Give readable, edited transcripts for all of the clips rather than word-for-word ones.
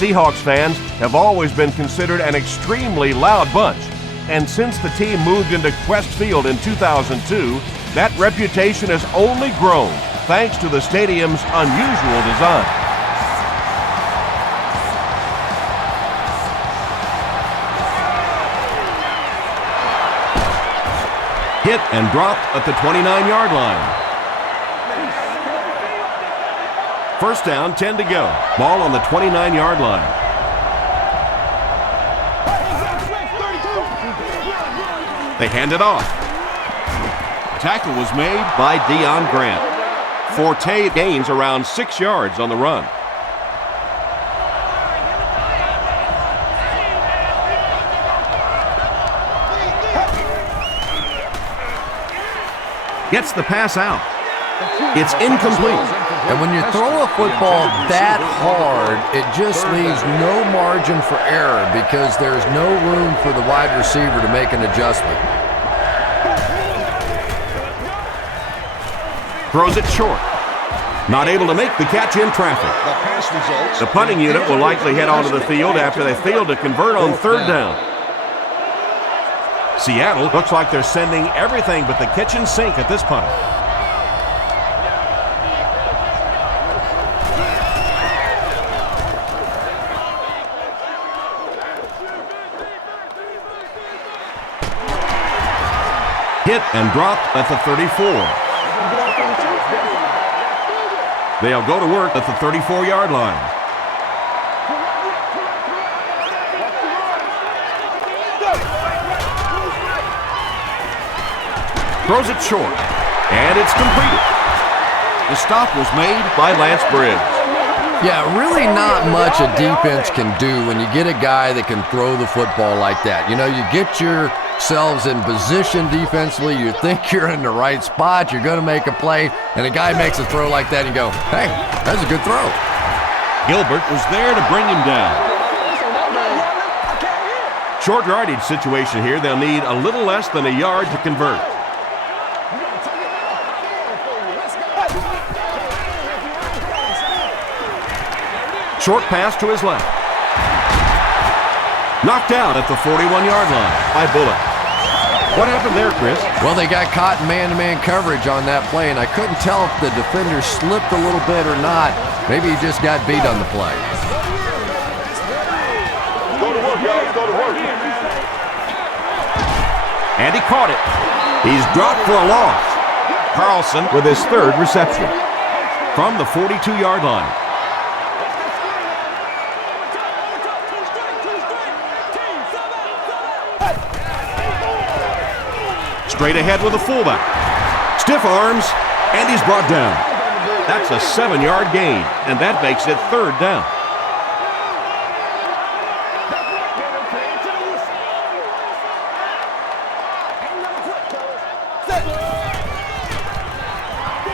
Seahawks fans have always been considered an extremely loud bunch, and since the team moved into Quest Field in 2002, that reputation has only grown thanks to the stadium's unusual design. Hit and dropped at the 29-yard line. First down, 10 to go. Ball on the 29-yard line. They hand it off. Tackle was made by Deion Grant. Forte gains around 6 yards on the run. Gets the pass out. It's incomplete. And when you throw a football that hard, it just leaves no margin for error because there's no room for the wide receiver to make an adjustment. Throws it short. Not able to make the catch in traffic. The punting unit will likely head onto the field after they failed to convert on third down. Seattle looks like they're sending everything but the kitchen sink at this punt. Hit and dropped at the 34. They'll go to work at the 34-yard line. Throws it short, and it's completed. The stop was made by Lance Briggs. Yeah, really not much a defense can do when you get a guy that can throw the football like that. You know, you get yourselves in position defensively, you think you're in the right spot, you're going to make a play, and a guy makes a throw like that and you go, hey, that's a good throw. Gilbert was there to bring him down. Short yardage situation here. They'll need a little less than a yard to convert. Short pass to his left. Knocked out at the 41-yard line by Bullock. What happened there, Chris? Well, they got caught in man-to-man coverage on that play, and I couldn't tell if the defender slipped a little bit or not. Maybe he just got beat on the play. Go to work, guys. Go to work. And he caught it. He's dropped for a loss. Carlson with his third reception. From the 42-yard line. Straight ahead with a fullback. Stiff arms, and he's brought down. That's a 7-yard gain, and that makes it third down.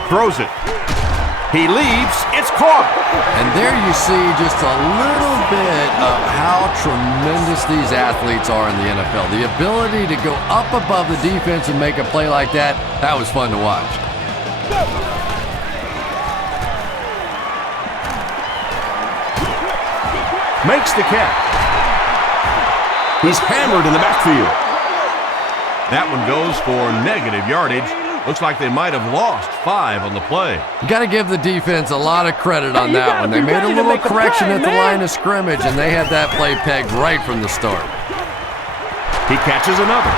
Throws it. He leaps. It's caught. And there you see just a little bit of how tremendous these athletes are in the NFL. The ability to go up above the defense and make a play like that, that was fun to watch. Makes the catch. He's hammered in the backfield. That one goes for negative yardage. Looks like they might have lost 5 on the play. You got to give the defense a lot of credit on that one. They made a little correction at the line of scrimmage, and they had that play pegged right from the start. He catches another.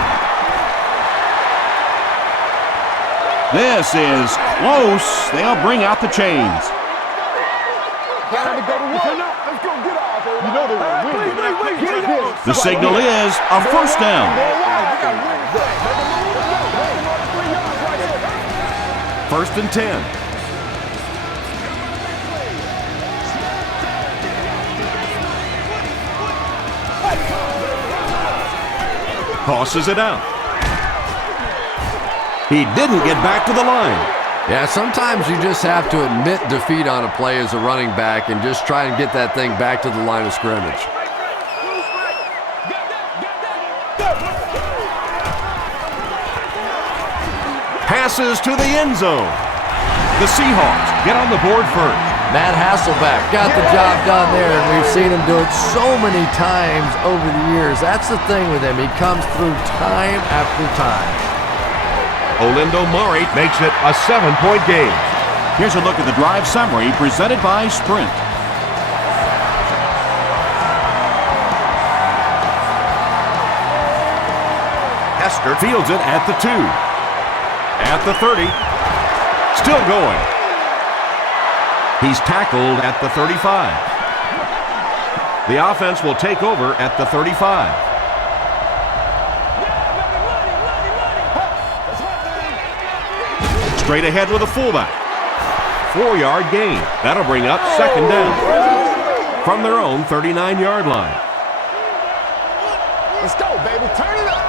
This is close. They'll bring out the chains. The signal is a first down. First and 10. Tosses it out. He didn't get back to the line. Yeah, sometimes you just have to admit defeat on a play as a running back and just try and get that thing back to the line of scrimmage. Passes to the end zone. The Seahawks get on the board first. Matt Hasselbeck got the job done there, and we've seen him do it so many times over the years. That's the thing with him. He comes through time after time. Olindo Murray makes it a 7-point game. Here's a look at the drive summary presented by Sprint. Hester fields it at the 2. At the 30. Still going. He's tackled at the 35. The offense will take over at the 35. Straight ahead with a fullback. 4-yard gain. That'll bring up second down. From their own 39-yard line. Let's go, baby. Turn it up.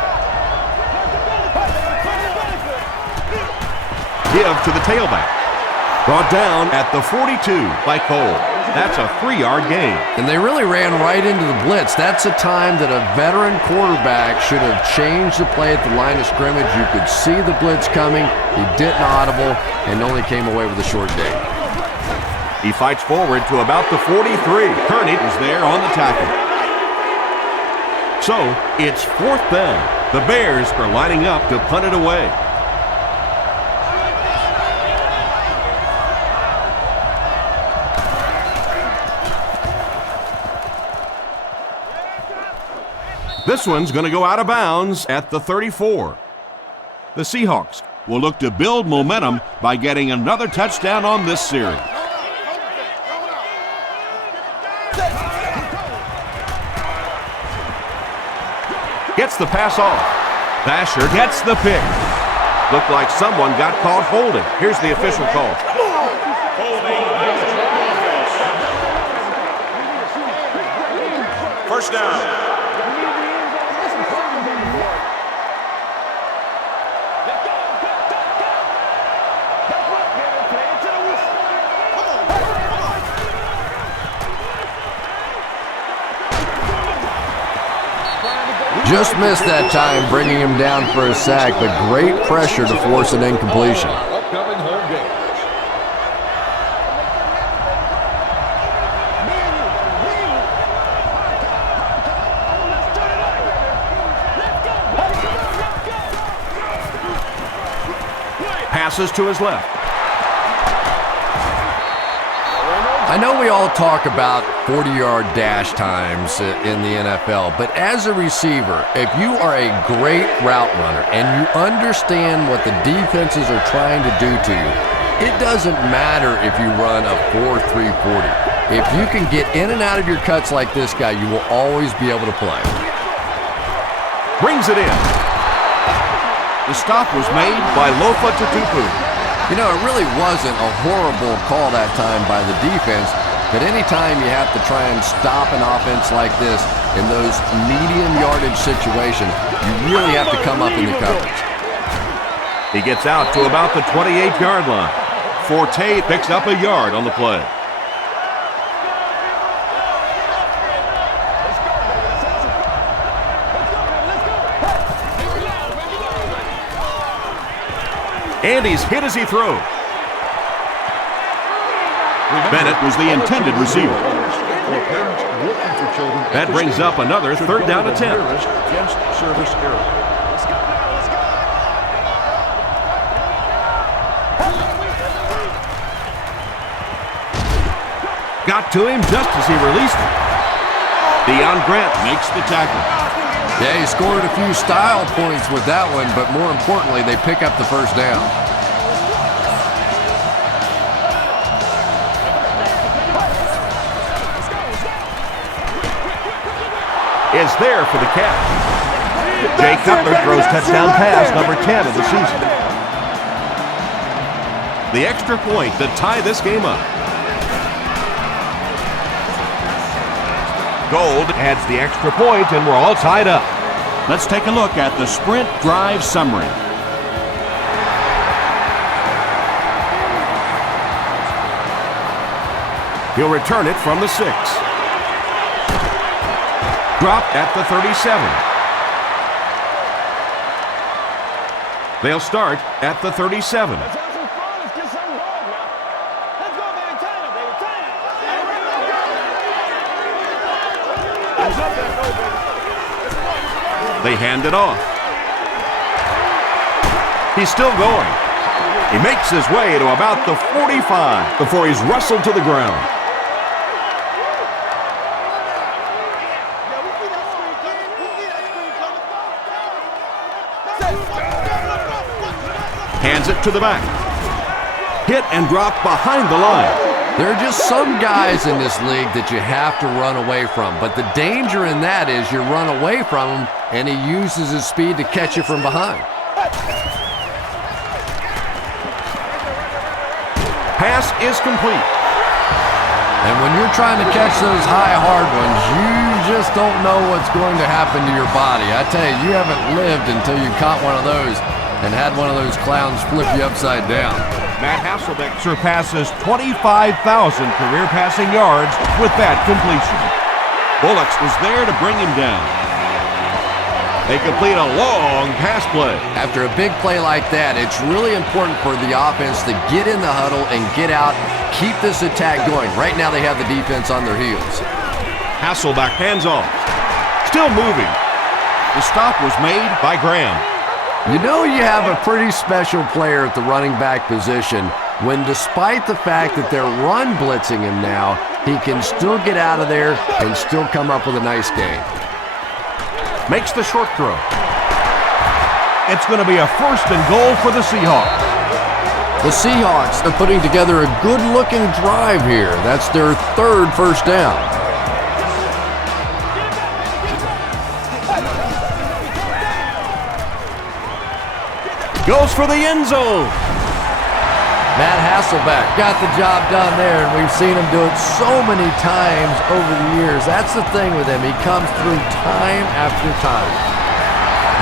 Give to the tailback. Brought down at the 42 by Cole. That's a 3-yard gain. And they really ran right into the blitz. That's a time that a veteran quarterback should have changed the play at the line of scrimmage. You could see the blitz coming. He didn't audible and only came away with a short gain. He fights forward to about the 43. Kearney is there on the tackle. So, it's 4th down. The Bears are lining up to punt it away. This one's going to go out of bounds at the 34. The Seahawks will look to build momentum by getting another touchdown on this series. Gets the pass off. Basher gets the pick. Looked like someone got caught holding. Here's the official call. First down. Just missed that time, bringing him down for a sack, but great pressure to force an incompletion. Upcoming home game. Passes to his left. I know we all talk about 40-yard dash times in the NFL, but as a receiver, if you are a great route runner and you understand what the defenses are trying to do to you, it doesn't matter if you run a 4.3 40. If you can get in and out of your cuts like this guy, you will always be able to play. Brings it in. The stop was made by Lofa Tutupu. You know, it really wasn't a horrible call that time by the defense, but anytime you have to try and stop an offense like this in those medium yardage situations, you really have to come up in the coverage. He gets out to about the 28-yard line. Forte picks up a yard on the play. And he's hit as he throws. Bennett was the intended receiver. That brings up another 3rd down attempt. Got to him just as he released it. Deion Grant makes the tackle. Yeah, he scored a few style points with that one, but more importantly, they pick up the first down. Is there for the catch. Jay Cutler throws touchdown pass number 10 of the season. The extra point to tie this game up. Gold adds the extra point, and we're all tied up. Let's take a look at the Sprint drive summary. He'll return it from the 6. Dropped at the 37. They'll start at the 37. Let's have some fun. Let's get something going now. Let's go, baby. Time it, baby. Time They hand it off. He's still going. He makes his way to about the 45 before he's wrestled to the ground. Hands it to the back. Hit and drop behind the line. There are just some guys in this league that you have to run away from, but the danger in that is you run away from him and he uses his speed to catch you from behind. Pass is complete. And when you're trying to catch those high, hard ones, you just don't know what's going to happen to your body. I tell you, you haven't lived until you caught one of those and had one of those clowns flip you upside down. Matt Hasselbeck surpasses 25,000 career passing yards with that completion. Bullocks was there to bring him down. They complete a long pass play. After a big play like that, it's really important for the offense to get in the huddle and get out, keep this attack going. Right now they have the defense on their heels. Hasselbeck hands off. Still moving. The stop was made by Graham. You know you have a pretty special player at the running back position when, despite the fact that they're run blitzing him now, he can still get out of there and still come up with a nice game. Makes the short throw. It's going to be a 1st and goal for the Seahawks. The Seahawks are putting together a good-looking drive here. That's their 3rd first down. Goes for the end zone. Matt Hasselbeck got the job done there, and we've seen him do it so many times over the years. That's the thing with him. He comes through time after time.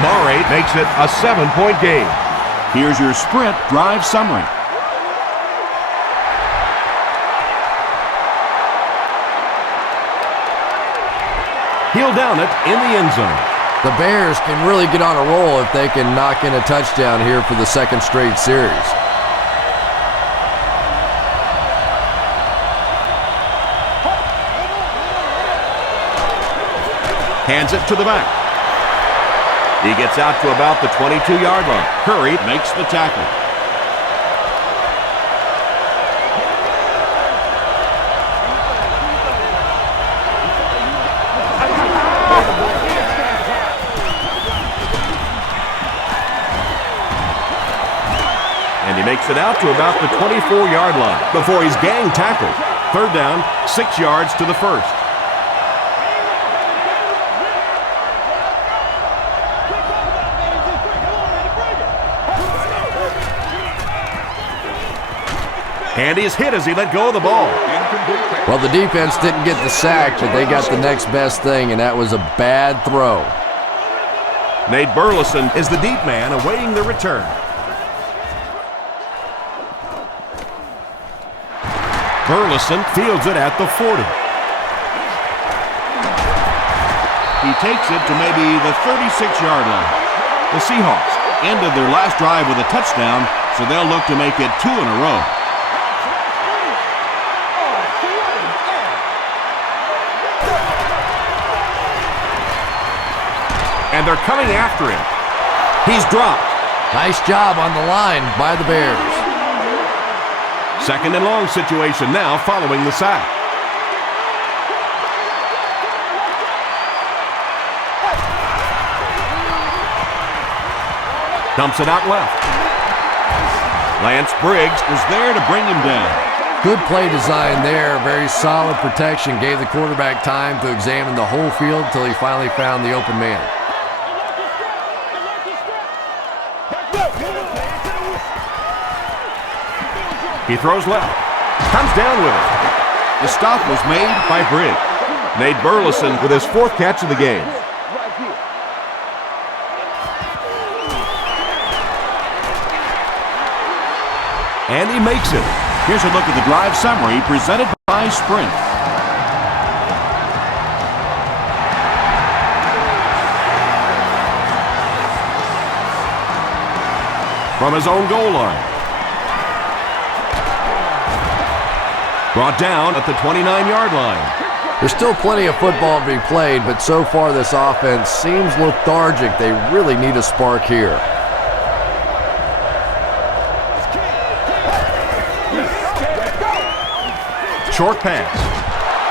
Murray makes it a 7-point game. Here's your Sprint drive summary. He'll down it in the end zone. The Bears can really get on a roll if they can knock in a touchdown here for the 2nd straight series. Hands it to the back. He gets out to about the 22-yard line. Curry makes the tackle. And he makes it out to about the 24-yard line before he's gang tackled. 3rd down, 6 yards to the 1st. And he's hit as he let go of the ball. Well, the defense didn't get the sack, but they got the next best thing, and that was a bad throw. Nate Burleson is the deep man awaiting the return. Burleson fields it at the 40. He takes it to maybe the 36-yard line. The Seahawks ended their last drive with a touchdown, so they'll look to make it 2 in a row. And they're coming after him. He's dropped. Nice job on the line by the Bears. 2nd and long situation now following the sack. Dumps it out left. Lance Briggs was there to bring him down. Good play design there. Very solid protection. Gave the quarterback time to examine the whole field until he finally found the open man. He throws left. Comes down with it. The stop was made by Briggs. Nate Burleson with his 4th catch of the game. And he makes it. Here's a look at the drive summary presented by Sprint. From his own goal line. Brought down at the 29-yard line. There's still plenty of football to be played, but so far this offense seems lethargic. They really need a spark here. Short pass.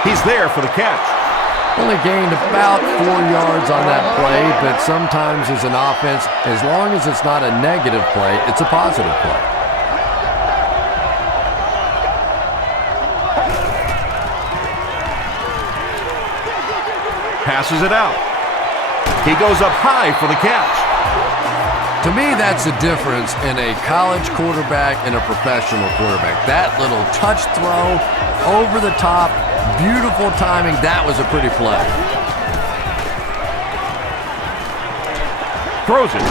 He's there for the catch. Only gained about 4 yards on that play, but sometimes as an offense, as long as it's not a negative play, it's a positive play. Passes it out. He goes up high for the catch. To me, that's the difference in a college quarterback and a professional quarterback. That little touch throw, over the top, beautiful timing. That was a pretty play. Throws it.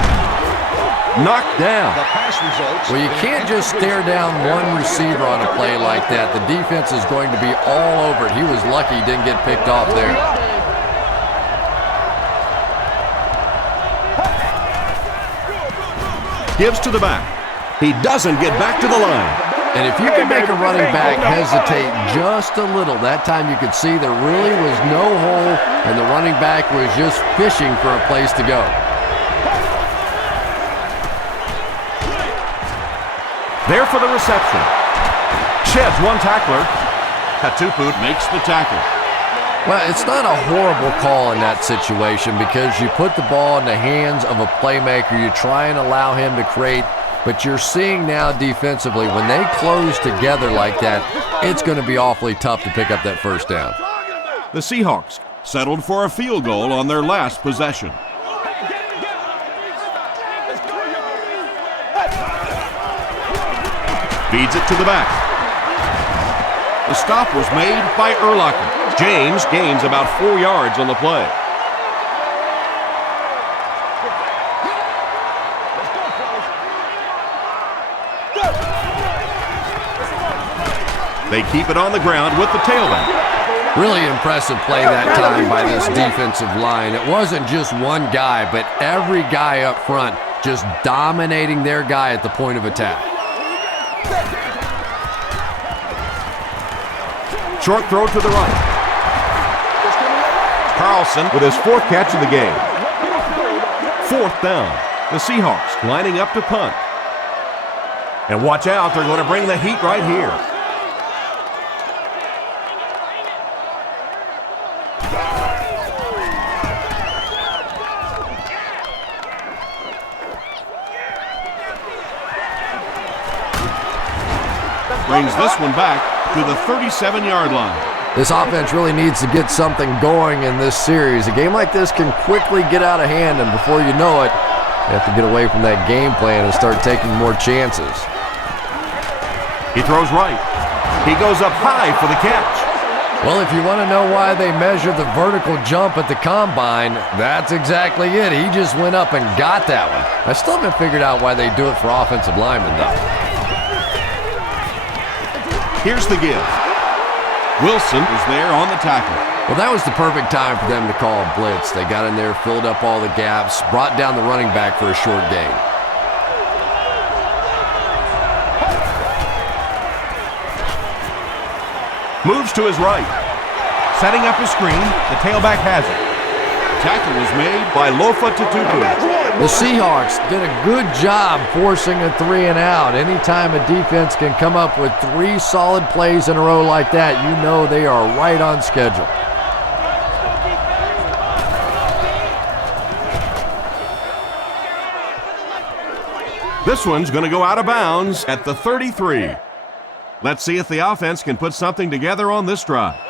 Knocked down. The pass results. Well, you can't just stare down one receiver on a play like that. The defense is going to be all over it. He was lucky he didn't get picked off there. Gives to the back. He doesn't get back to the line. And if you can make a running back hesitate just a little, that time you could see there really was no hole and the running back was just fishing for a place to go. There for the reception. Sheds one tackler. Katupu makes the tackle. Well, it's not a horrible call in that situation because you put the ball in the hands of a playmaker. You try and allow him to create, but you're seeing now defensively, when they close together like that, it's going to be awfully tough to pick up that first down. The Seahawks Settled for a field goal on their last possession. feeds it to the back. The stop was made by Urlacher. James gains about 4 yards on the play. They keep it on the ground with the tailback. Really impressive play that time by this defensive line. It wasn't just one guy, but every guy up front just dominating their guy at the point of attack. Short throw to the right. Carlson with his 4th catch of the game. 4th down. The Seahawks lining up to punt. And watch out, they're going to bring the heat right here. Brings this one back to the 37-yard line. This offense really needs to get something going in this series. A game like this can quickly get out of hand, and before you know it, you have to get away from that game plan and start taking more chances. He throws right. He goes up high for the catch. Well, if you want to know why they measure the vertical jump at the combine, that's exactly it. He just went up and got that one. I still haven't figured out why they do it for offensive linemen, though. Here's the give. Wilson is there on the tackle. Well, that was the perfect time for them to call a blitz. They got in there, filled up all the gaps, brought down the running back for a short gain. Moves to his right. Setting up his screen. The tailback has it. Tackle was made By Lofa Tutupu. The Seahawks did a good job forcing a 3 and out. Anytime a defense can come up with 3 solid plays in a row like that, you know they are right on schedule. This one's going to go out of bounds at the 33. Let's see if the offense can put something together on this drive.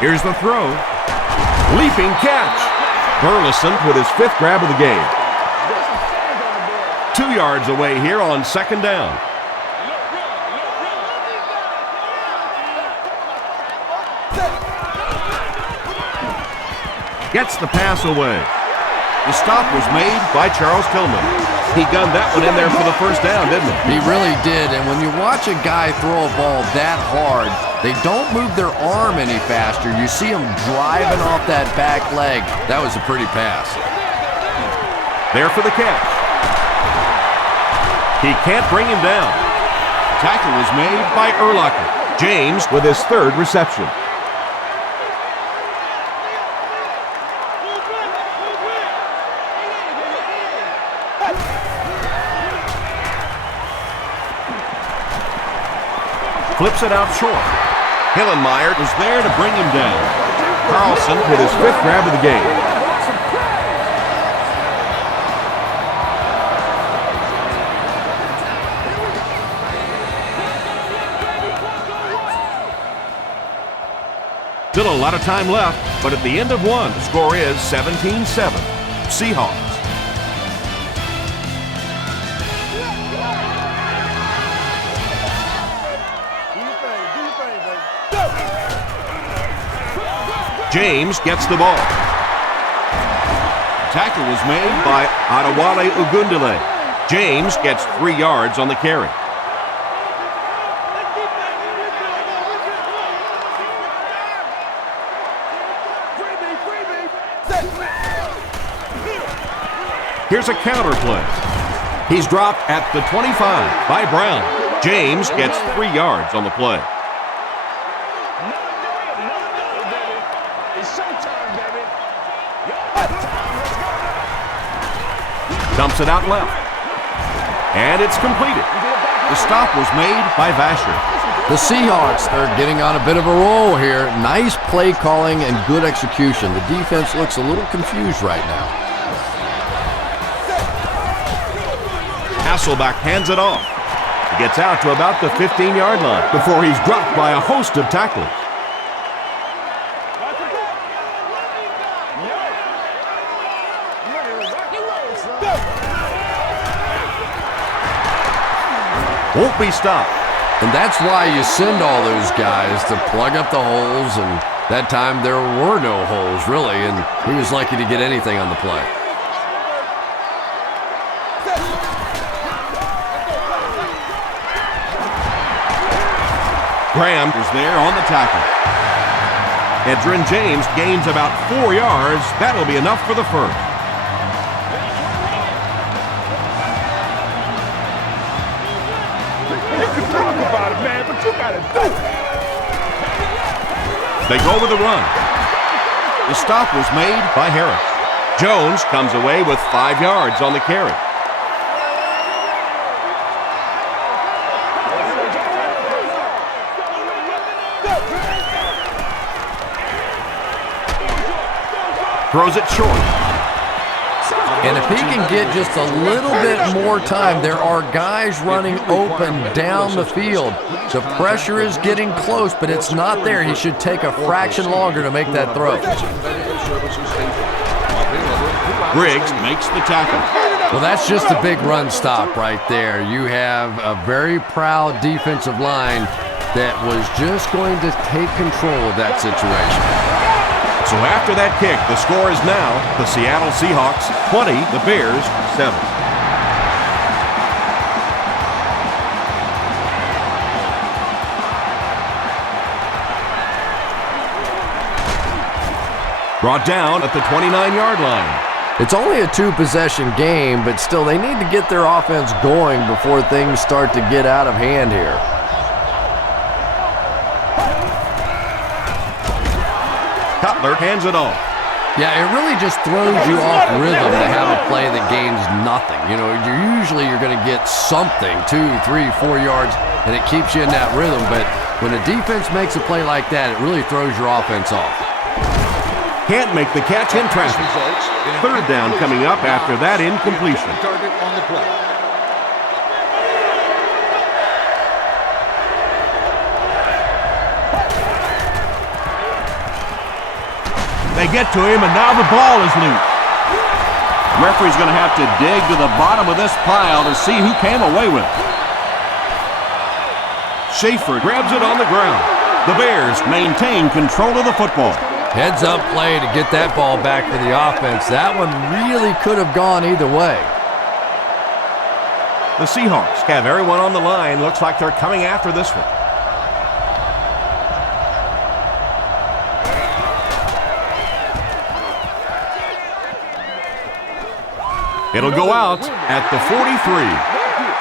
Here's the throw. Leaping catch. Burleson with his 5th grab of the game. 2 yards away here on 2nd down. Gets the pass away. The stop was made By Charles Tillman. He gunned that one in there for the first down, didn't he? He really did, and when you watch a guy throw a ball that hard, they don't move their arm any faster. You see him driving off that back leg. That was a pretty pass. There for the catch. He can't bring him down. Tackle was made by Urlacher. James with his third reception. Flips it out short. Hillenmeyer Was there to bring him down. Carlson with his fifth grab of the game. Still a lot of time left, but at the end of one, the score is 17-7. Seahawks. James gets the ball. Tackle was made By Adewale Ogundele. James gets 3 yards on the carry. Here's a counter play. He's dropped at the 25 by Brown. James gets 3 yards on the play. Dumps it out left. And it's completed. The stop was made by Vasher. The Seahawks are getting on a bit of a roll here. Nice play calling and good execution. The defense looks a little confused right now. Hasselbeck hands it off. He gets out to about the 15-yard line before he's dropped by a host of tacklers. Won't be stopped. And that's why you send all those guys to plug up the holes, and that time there were no holes, really, and he was lucky to get anything on the play. Graham Was there on the tackle. Edgerrin James gains about 4 yards. That'll be enough for the first. They go with the run. The stop was made By Harris. Jones comes away with 5 yards on the carry. Throws it short. And if he can get just a little bit more time, there are guys running open down the field. The pressure is getting close, but it's not there. He should take a fraction longer to make that throw. Briggs makes the tackle. Well, that's just a big run stop right there. You have a very proud defensive line that was just going to take control of that situation. So after that kick, the score is now the Seattle Seahawks 20, the Bears 7. Brought down at the 29-yard line. It's only a 2-possession game, but still they need to get their offense going before things start to get out of hand here. Cutler hands it off. Yeah, it really just throws you off rhythm to have a play that gains nothing. You know, you're going to get something, 2, 3, 4 yards, and it keeps you in that rhythm. But when a defense makes a play like that, it really throws your offense off. Can't make the catch in traffic. Third down coming up after that incompletion. Target on the play. They get to him, and now the ball is loose. Referee's going to have to dig to the bottom of this pile to see who came away with it. Schaefer grabs it on the ground. The Bears maintain control of the football. Heads up play to get that ball back for the offense. That one really could have gone either way. The Seahawks have everyone on the line. Looks like they're coming after this one. It'll go out at the 43.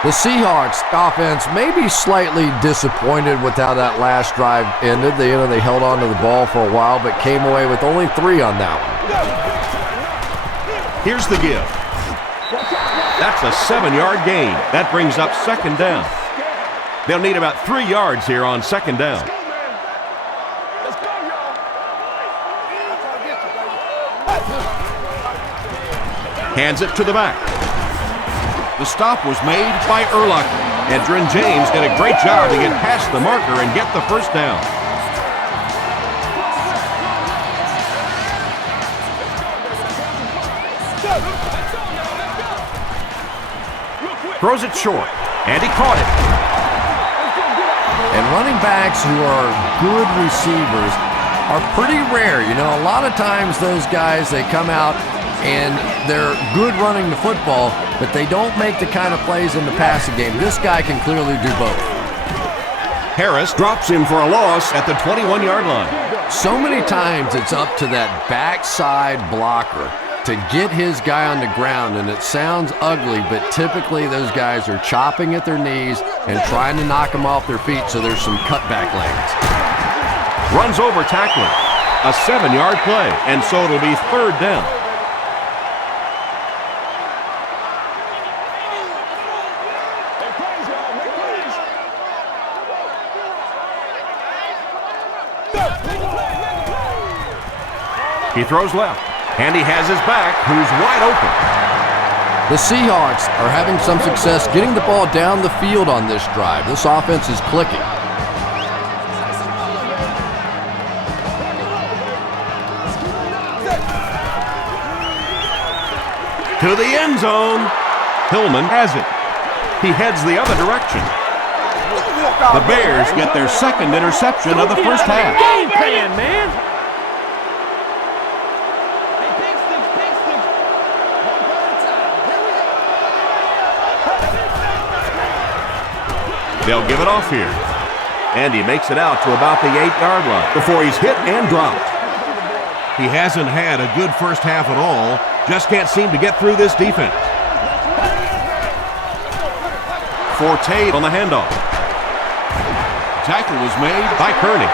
The Seahawks offense may be slightly disappointed with how that last drive ended. They held on to the ball for a while, but came away with only 3 on that one. Here's the give. That's a 7-yard gain. That brings up 2nd down. They'll need about 3 yards here on 2nd down. Hands it to the back. The stop was made by Urlacher. Edgerrin James did a great job to get past the marker and get the 1st down. Throws it short, and he caught it. And running backs who are good receivers are pretty rare. You know, a lot of times those guys, they come out and they're good running the football, but they don't make the kind of plays in the passing game. This guy can clearly do both. Harris drops him for a loss at the 21-yard line. So many times it's up to that backside blocker to get his guy on the ground, and it sounds ugly, but typically those guys are chopping at their knees and trying to knock them off their feet, so there's some cutback lanes. Runs over tackler. A 7-yard play, and so it'll be 3rd down. He throws left, and he has his back, who's wide open. The Seahawks are having some success getting the ball down the field on this drive. This offense is clicking. To the end zone. Hillman has it. He heads the other direction. The Bears get their 2nd interception of the first half. Game plan, man. They'll give it off here. And he makes it out to about the 8-yard line before he's hit and dropped. He hasn't had a good first half at all. Just can't seem to get through this defense. Forte on the handoff. Tackle was made By Kearney.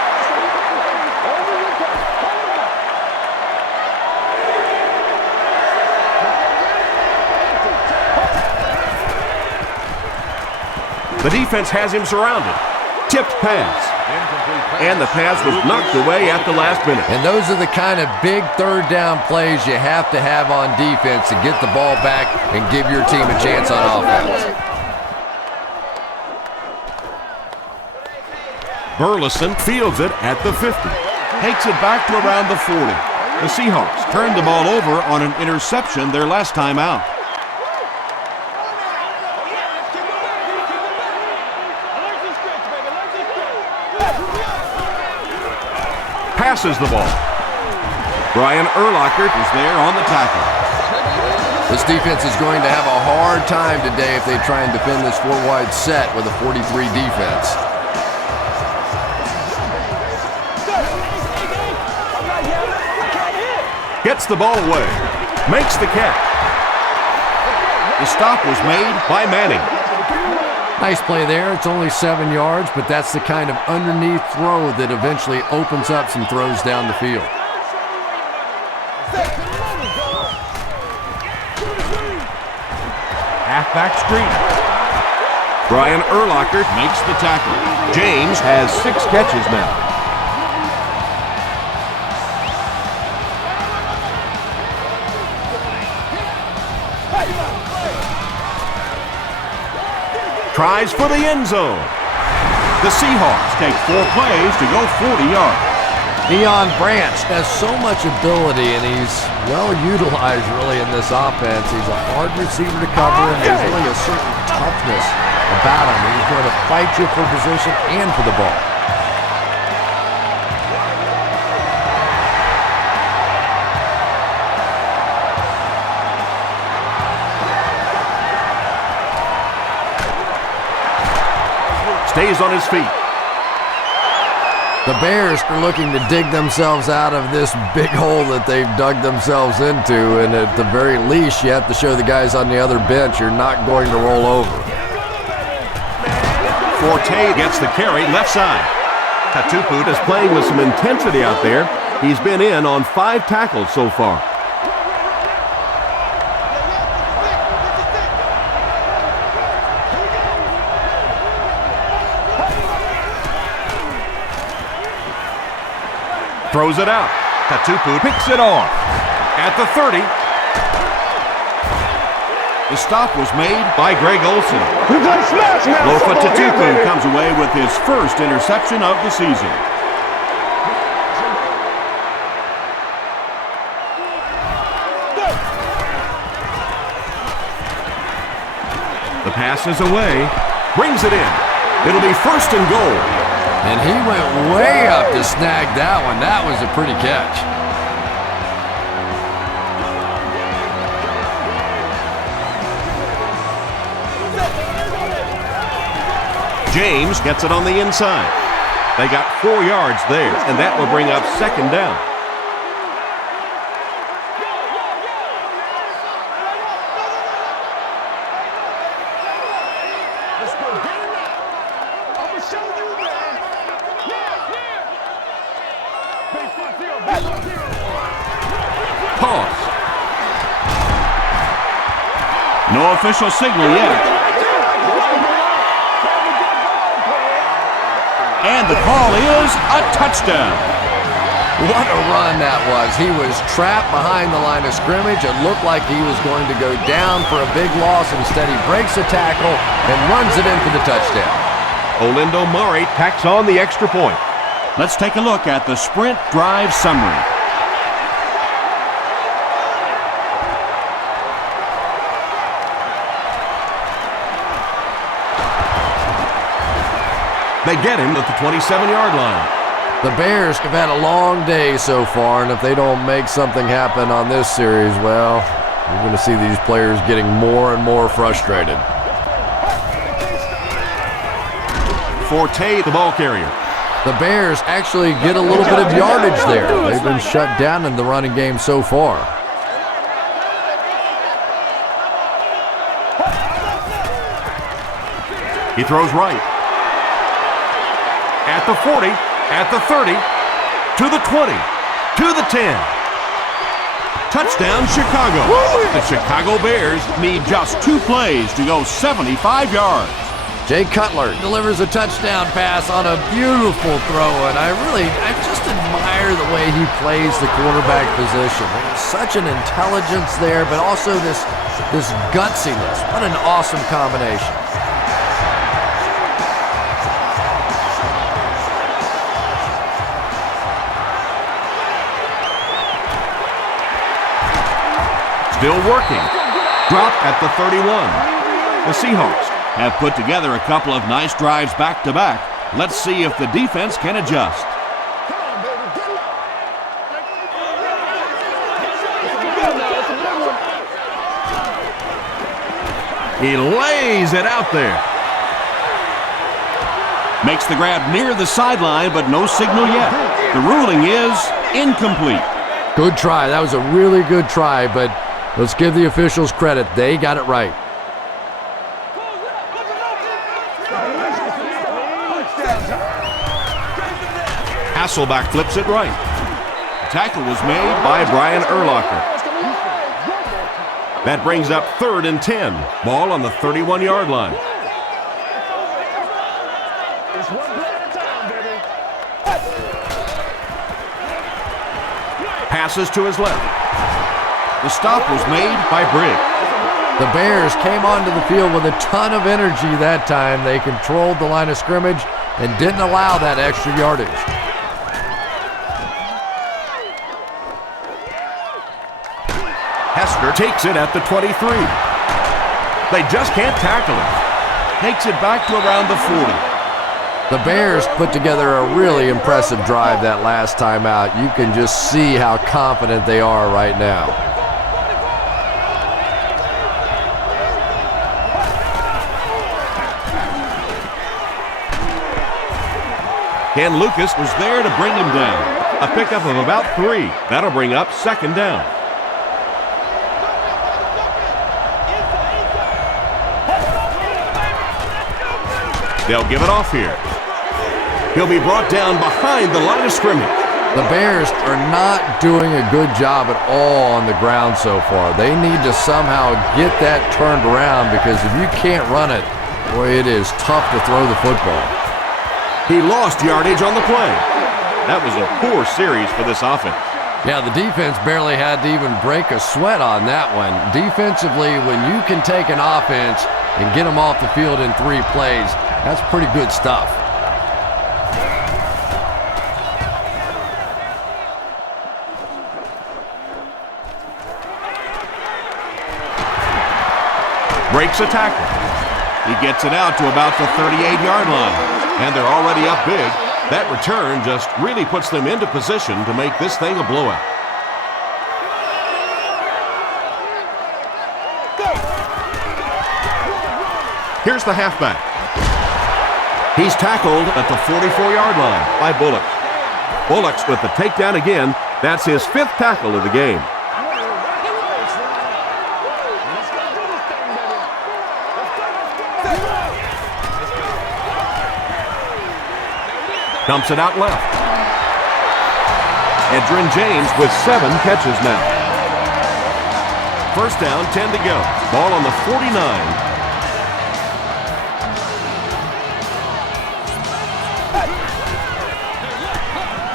The defense has him surrounded. Tipped pass. And the pass was knocked away at the last minute. And those are the kind of big 3rd down plays you have to have on defense to get the ball back and give your team a chance on offense. Burleson fields it at the 50. takes it back to around the 40. The Seahawks turned the ball over on an interception their last time out. Passes the ball. Brian Urlacher is there on the tackle. This defense is going to have a hard time today if they try and defend this four-wide set with a 43 defense. gets the ball away, makes the catch. The stop was made by Manning. Nice play there. It's only 7 yards, but that's the kind of underneath throw that eventually opens up some throws down the field. Halfback screen. Brian Urlacher makes the tackle. James has 6 catches now. Tries for the end zone. The Seahawks take 4 plays to go 40 yards. Deion Branch has so much ability, and he's well utilized really in this offense. He's a hard receiver to cover, and there's really a certain toughness about him. He's going to fight you for position and for the ball. Stays on his feet. The Bears are looking to dig themselves out of this big hole that they've dug themselves into, and at the very least, you have to show the guys on the other bench you're not going to roll over. Forte gets the carry left side. Katupu is playing with some intensity out there. He's been in on 5 tackles so far. Throws it out. Katupu picks it off. At the 30. The stop was made By Greg Olson. Lofa Tatupu comes away with his first interception of the season. The pass is away. Brings it in. It'll be first and goal. And he went way up to snag that one. That was a pretty catch. James gets it on the inside. They got 4 yards there, and that will bring up second down. Pause. No official signal yet. And the call is a touchdown. What a run that was. He was trapped behind the line of scrimmage. It looked like he was going to go down for a big loss. Instead, he breaks a tackle and runs it in for the touchdown. Olindo Murray tacks on the extra point. Let's take a look at the sprint drive summary. They get him at the 27-yard line. The Bears have had a long day so far, and if they don't make something happen on this series, well, you're going to see these players getting more and more frustrated. Forte, the ball carrier. The Bears actually get a little bit of yardage there. They've been shut down in the running game so far. He throws right. At the 40, at the 30, to the 20, to the 10. Touchdown, Chicago. The Chicago Bears need just 2 plays to go 75 yards. Jay Cutler delivers a touchdown pass on a beautiful throw, and I just admire the way he plays the quarterback position. There's such an intelligence there, but also this gutsiness. What an awesome combination. Still working. Drop at the 31. The Seahawks have put together a couple of nice drives back-to-back. Let's see if the defense can adjust. He lays it out there. Makes the grab near the sideline, but no signal yet. The ruling is incomplete. Good try. That was a really good try, but let's give the officials credit. They got it right. Hasselback flips it right. Tackle was made By Brian Urlacher. That brings up 3rd and 10. Ball on the 31-yard line. Passes to his left. The stop was made By Briggs. The Bears came onto the field with a ton of energy that time. They controlled the line of scrimmage and didn't allow that extra yardage. Hester takes it at the 23. They just can't tackle him. takes it back to around the 40. The Bears put together a really impressive drive that last time out. You can just see how confident they are right now. Ken Lucas was there to bring him down. A pickup of about 3. That'll bring up 2nd down. They'll give it off here. He'll be brought down behind the line of scrimmage. The Bears are not doing a good job at all on the ground so far. They need to somehow get that turned around, because if you can't run it, boy, it is tough to throw the football. He lost yardage on the play. That was a poor series for this offense. Yeah, the defense barely had to even break a sweat on that one. Defensively, when you can take an offense and get them off the field in 3 plays, that's pretty good stuff. Breaks a tackle. He gets it out to about the 38-yard line, and they're already up big. That return just really puts them into position to make this thing a blowout. Here's the halfback. He's tackled at the 44-yard line by Bullock. Bullock's with the takedown again. That's his 5th tackle of the game. Dumps it out left. Edgerrin James with 7 catches now. First down, 10 to go. Ball on the 49.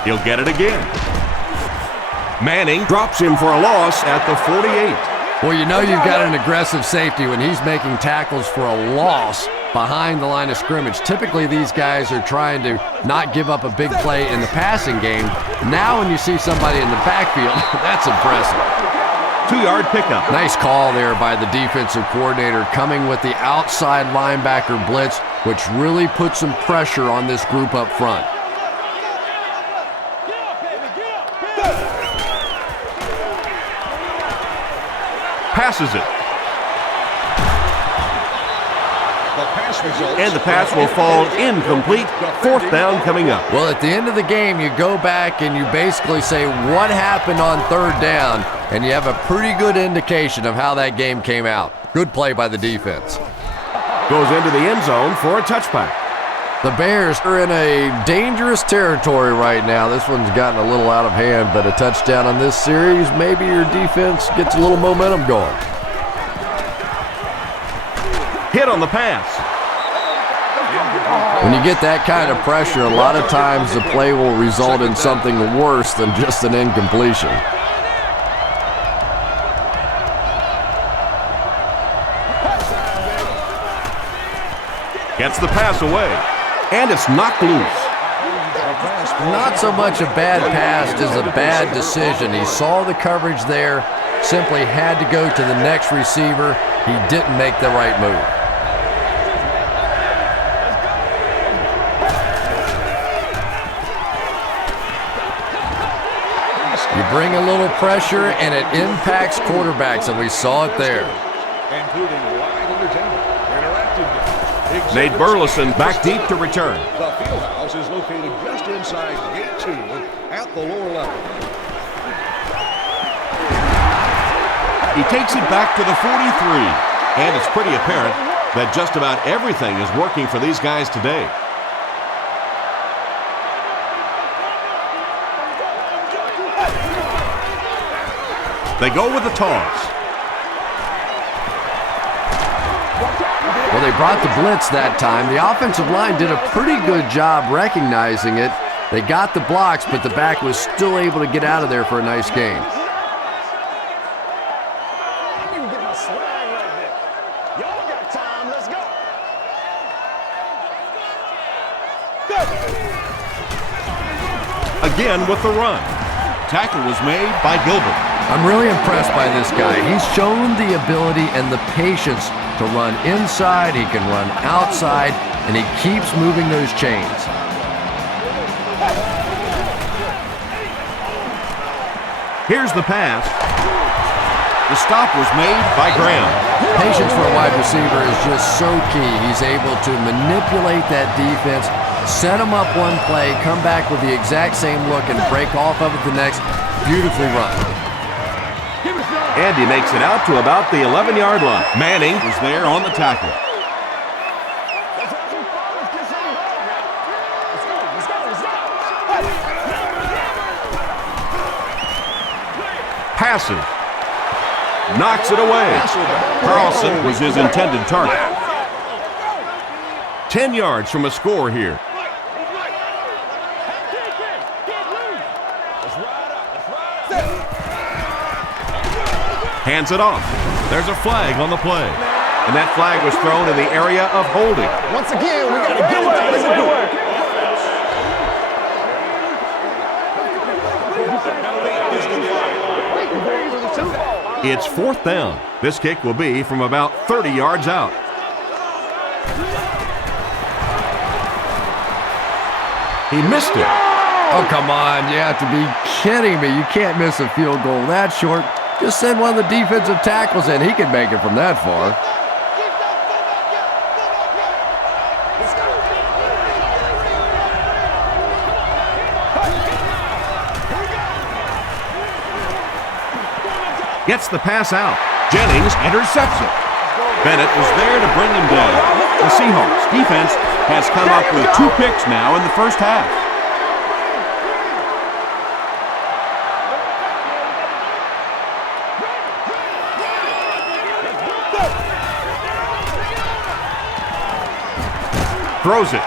He'll get it again. Manning drops him for a loss at the 48. Well, you know you've got an aggressive safety when he's making tackles for a loss behind the line of scrimmage. Typically, these guys are trying to not give up a big play in the passing game. Now when you see somebody in the backfield, that's impressive. 2-yard pickup. Nice call there by the defensive coordinator, coming with the outside linebacker blitz, which really put some pressure on this group up front. Passes it. And the pass will fall incomplete. 4th down coming up. Well, at the end of the game, you go back and you basically say what happened on 3rd down, and you have a pretty good indication of how that game came out. Good play by the defense. Goes into the end zone for a touchback. The Bears are in a dangerous territory right now. This one's gotten a little out of hand, but a touchdown on this series, maybe your defense gets a little momentum going. Hit on the pass. When you get that kind of pressure, a lot of times the play will result in something worse than just an incompletion. Gets the pass away, and it's knocked loose. Not so much a bad pass as a bad decision. He saw the coverage there, simply had to go to the next receiver. He didn't make the right move. You bring a little pressure, and it impacts quarterbacks, and we saw it there. Nate Burleson back deep to return. The field house is located just inside gate 2 at the lower level. He takes it back to the 43, and it's pretty apparent that just about everything is working for these guys today. They go with the toss. Well, they brought the blitz that time. The offensive line did a pretty good job recognizing it. They got the blocks, but the back was still able to get out of there for a nice gain. Again with the run. Tackle was made by Gilbert. I'm really impressed by this guy. He's shown the ability and the patience to run inside, he can run outside, and he keeps moving those chains. Here's the pass. The stop was made by Graham. Patience for a wide receiver is just so key. He's able to manipulate that defense, set them up one play, come back with the exact same look, and break off of it the next. Beautifully run. And he makes it out to about the 11-yard line. Manning was there on the tackle. passes. Knocks it away. Carlson was his intended target. 10 yards from a score here. Hands it off. There's a flag on the play. And that flag was thrown in the area of holding. Once again, we got to get it. It's 4th down. This kick will be from about 30 yards out. He missed it. Oh, come on. You have to be kidding me. You can't miss a field goal that short. Just send one of the defensive tackles in. He can make it from that far. Gets the pass out. Jennings intercepts it. Bennett was there to bring him down. The Seahawks defense has come up with 2 picks now in the first half. Throws it.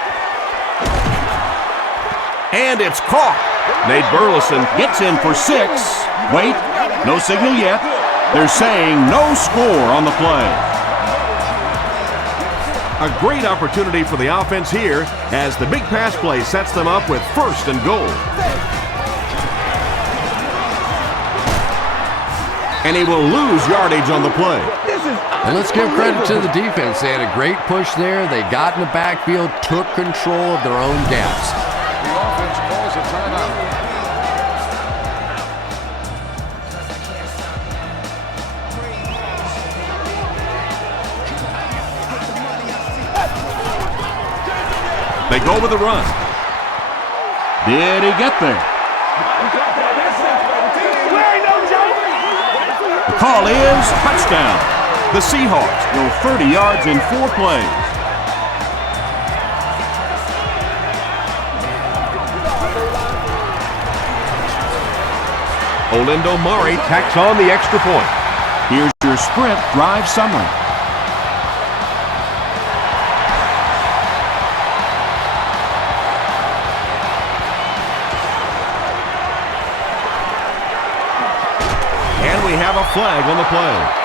And it's caught. Nate Burleson gets in for 6. Wait, no signal yet. They're saying no score on the play. A great opportunity for the offense here as the big pass play sets them up with 1st and goal. And he will lose yardage on the play. And let's give credit to the defense. They had a great push there. They got in the backfield, took control of their own gaps. The offense calls a timeout. They go with a run. Did he get there? The call is touchdown. The Seahawks go 30 yards in 4 plays. Olindo Murray tacks on the extra point. Here's your sprint drive summary. And we have a flag on the play.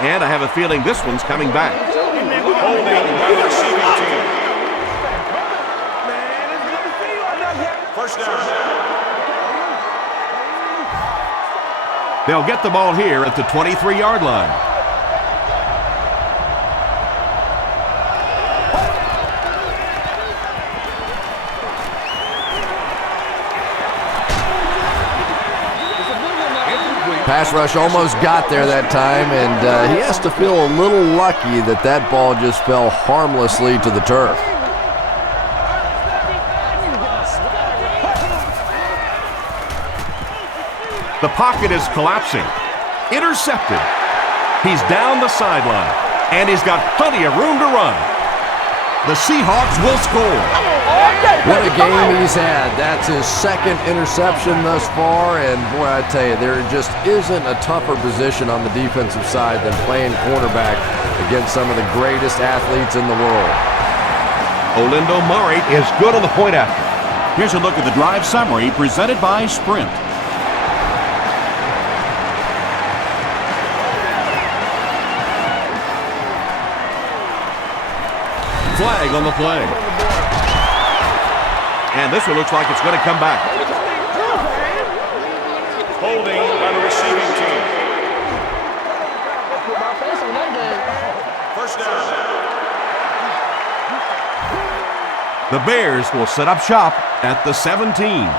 And I have a feeling this one's coming back. Holding by the receiving team. First down. They'll get the ball here at the 23-yard line. Pass rush almost got there that time, and he has to feel a little lucky that that ball just fell harmlessly to the turf. The pocket is collapsing. Intercepted. He's down the sideline, and he's got plenty of room to run. The Seahawks will score. What a game he's had. That's his 2nd interception thus far, and boy, I tell you, there just isn't a tougher position on the defensive side than playing cornerback against some of the greatest athletes in the world. Olindo Murray is good on the point after. Here's a look at the drive summary presented by Sprint. Flag on the play. And this one looks like it's going to come back. Holding by the receiving team. First down. The Bears will set up shop at the 17.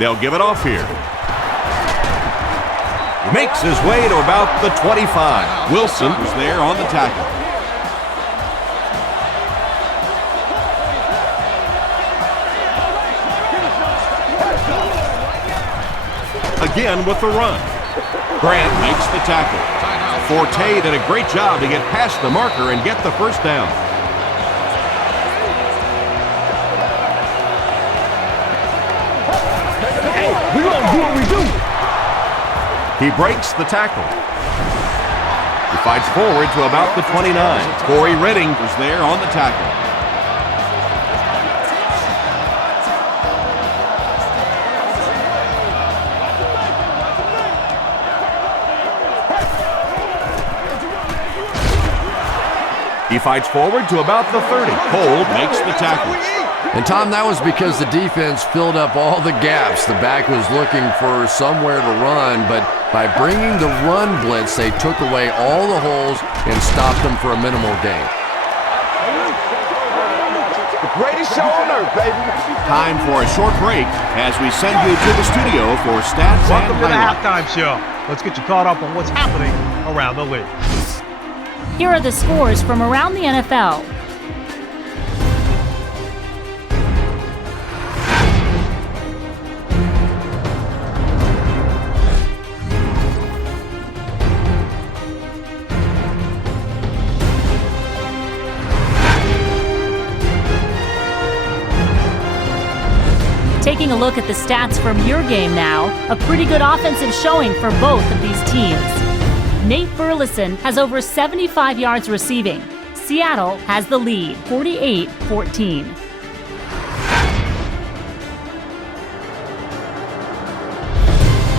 They'll give it off here. Makes his way to about the 25. Wilson was there on the tackle. Again with the run. Grant makes the tackle. Forte did a great job to get past the marker and get the first down. Hey, we gonna do what we do. He breaks the tackle. He fights forward to about the 29. Corey Redding was there on the tackle. He fights forward to about the 30. Cole makes the tackle. And Tom, that was because the defense filled up all the gaps. The back was looking for somewhere to run, but by bringing the run blitz, they took away all the holes and stopped them for a minimal gain. The greatest show on earth, baby. Time for a short break as we send you to the studio for stats Welcome and to the highlights. halftime show. Let's get you caught up on what's happening around the league. Here are the scores from around the NFL. Taking a look at the stats from your game now, a pretty good offensive showing for both of these teams. Nate Burleson has over 75 yards receiving. Seattle has the lead, 48-14.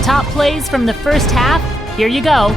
Top plays from the first half, here you go.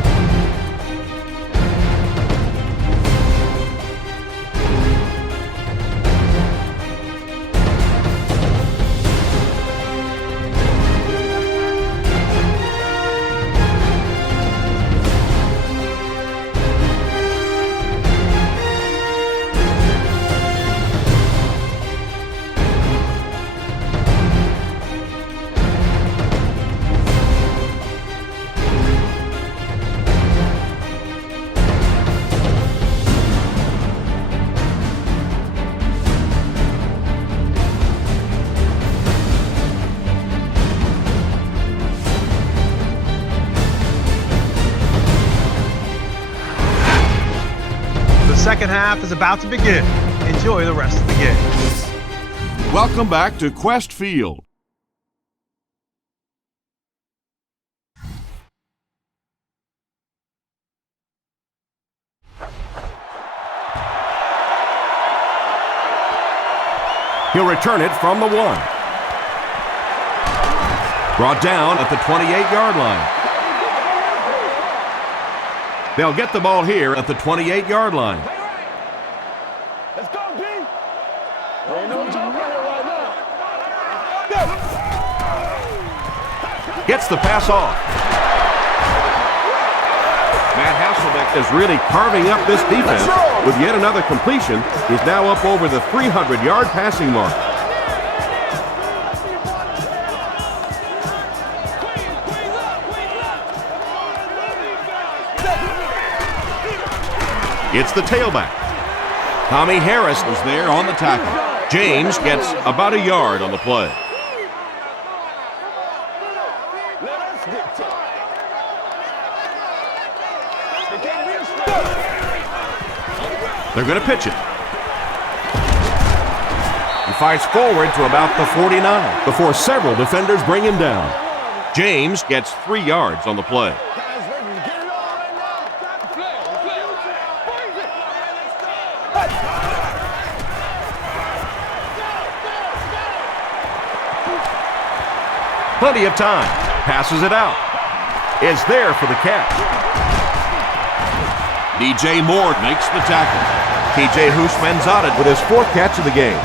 Second half is about to begin. Enjoy the rest of the game. Welcome back to Quest Field. He'll return it from the 1. Brought down at the 28-yard line. They'll get the ball here at the 28-yard line. Let's go, D. Ain't no joke right now. Gets the pass off. Matt Hasselbeck is really carving up this defense with yet another completion. He's now up over the 300-yard passing mark. It's the tailback. Tommy Harris is there on the tackle. James gets about a yard on the play. They're going to pitch it. He fights forward to about the 49 before several defenders bring him down. James gets 3 yards on the play. Plenty of time. Passes it out. Is there for the catch. DJ Moore makes the tackle. TJ Houshmandzadeh with his 4th catch of the game.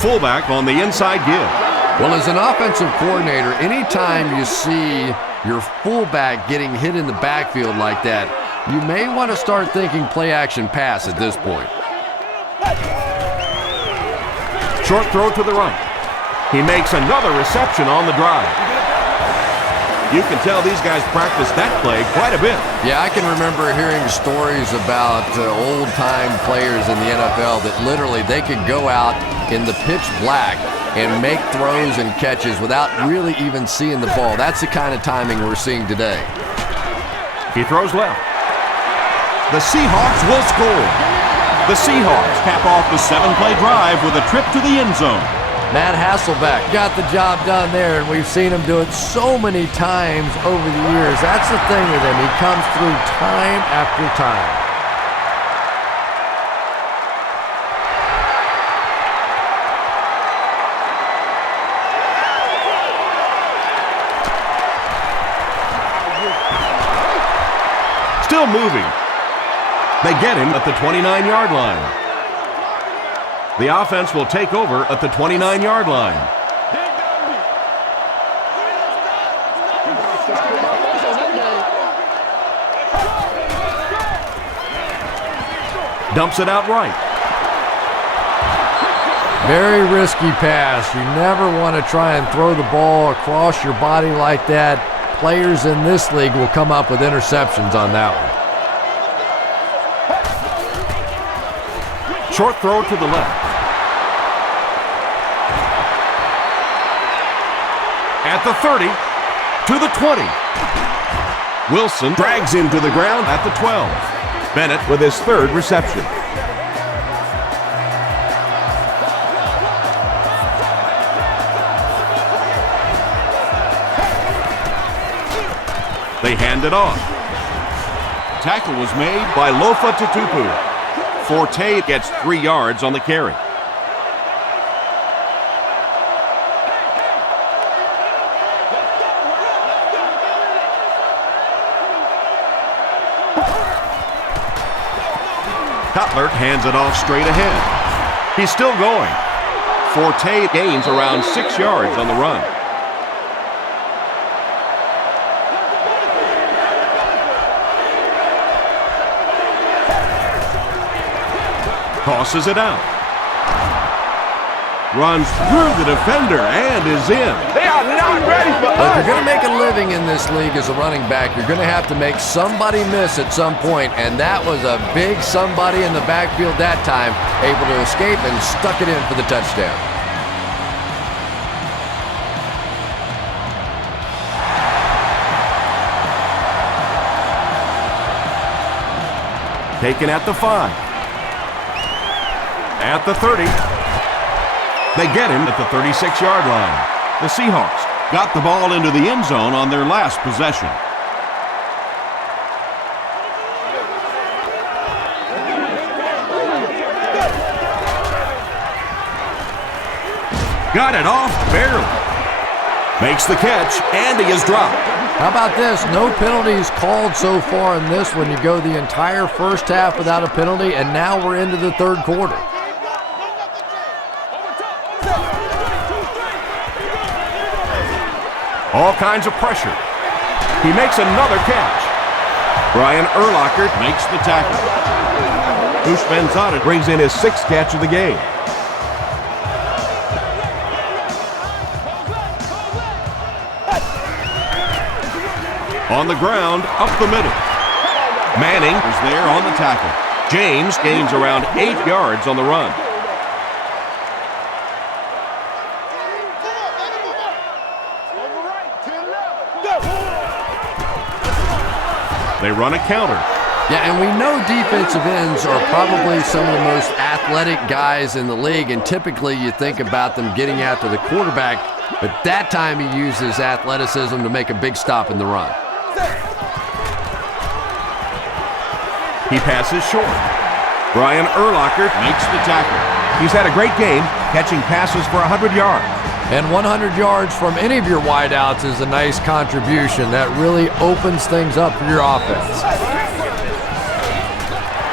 Fullback on the inside give. Well, as an offensive coordinator, anytime you see your fullback getting hit in the backfield like that, you may want to start thinking play-action pass at this point. Short throw to the right. He makes another reception on the drive. You can tell these guys practice that play quite a bit. Yeah, I can remember hearing stories about old-time players in the NFL that literally they could go out in the pitch black and make throws and catches without really even seeing the ball. That's the kind of timing we're seeing today. He throws left. the Seahawks will score. The Seahawks cap off the 7-play drive with a trip to the end zone. Matt Hasselbeck got the job done there, and we've seen him do it so many times over the years. That's the thing with him. He comes through time after time. Still moving. They get him at the 29-yard line. The offense will take over at the 29-yard line. Dumps it out right. Very risky pass. You never want to try and throw the ball across your body like that. Players in this league will come up with interceptions on that one. Short throw to the left. At the 30, to the 20. Wilson drags him to the ground at the 12. Bennett with his third reception. They hand it off. Tackle was made by Lofa Tutupu. Forte gets 3 yards on the carry. Cutler hands it off straight ahead. He's still going. Forte gains around 6 yards on the run. Tosses it out. Runs through the defender and is in. They are not ready for If us. you're going to make a living in this league as a running back, you're going to have to make somebody miss at some point, and that was a big somebody in the backfield that time, able to escape and stuck it in for the touchdown. Taken at the 5. At the 30. They get him at the 36-yard line. The Seahawks got the ball into the end zone on their last possession. Got it off barely. Makes the catch, and he is dropped. How about this? No penalties called so far in this one. You go the entire first half without a penalty, and now we're into the third quarter. All kinds of pressure. He makes another catch. Brian Urlacher makes the tackle. Ushmanzadeh brings in his 6th catch of the game. On the ground, up the middle. Manning is there on the tackle. James gains around 8 yards on the run. They run a counter. Yeah, and we know defensive ends are probably some of the most athletic guys in the league, and typically you think about them getting after the quarterback, but that time he uses athleticism to make a big stop in the run. He passes short. Brian Urlacher makes the tackle. He's had a great game, catching passes for 100 yards. And 100 yards from any of your wideouts is a nice contribution. That really opens things up for your offense.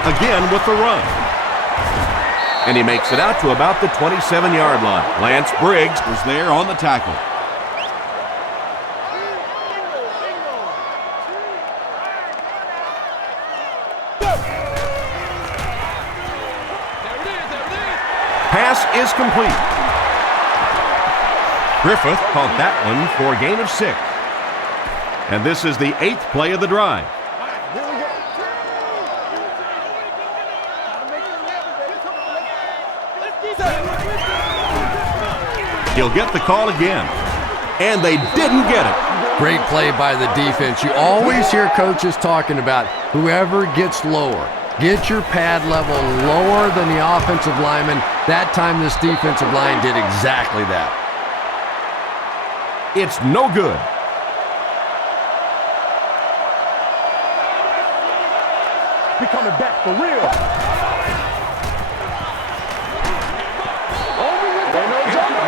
Again with the run. And he makes it out to about the 27-yard line. Lance Briggs was there on the tackle. Pass is complete. Griffith caught that one for a gain of 6. And this is the 8th play of the drive. He'll get the call again. And they didn't get it. Great play by the defense. You always hear coaches talking about whoever gets lower. Get your pad level lower than the offensive lineman. That time this defensive line did exactly that. It's no good. We coming back for real.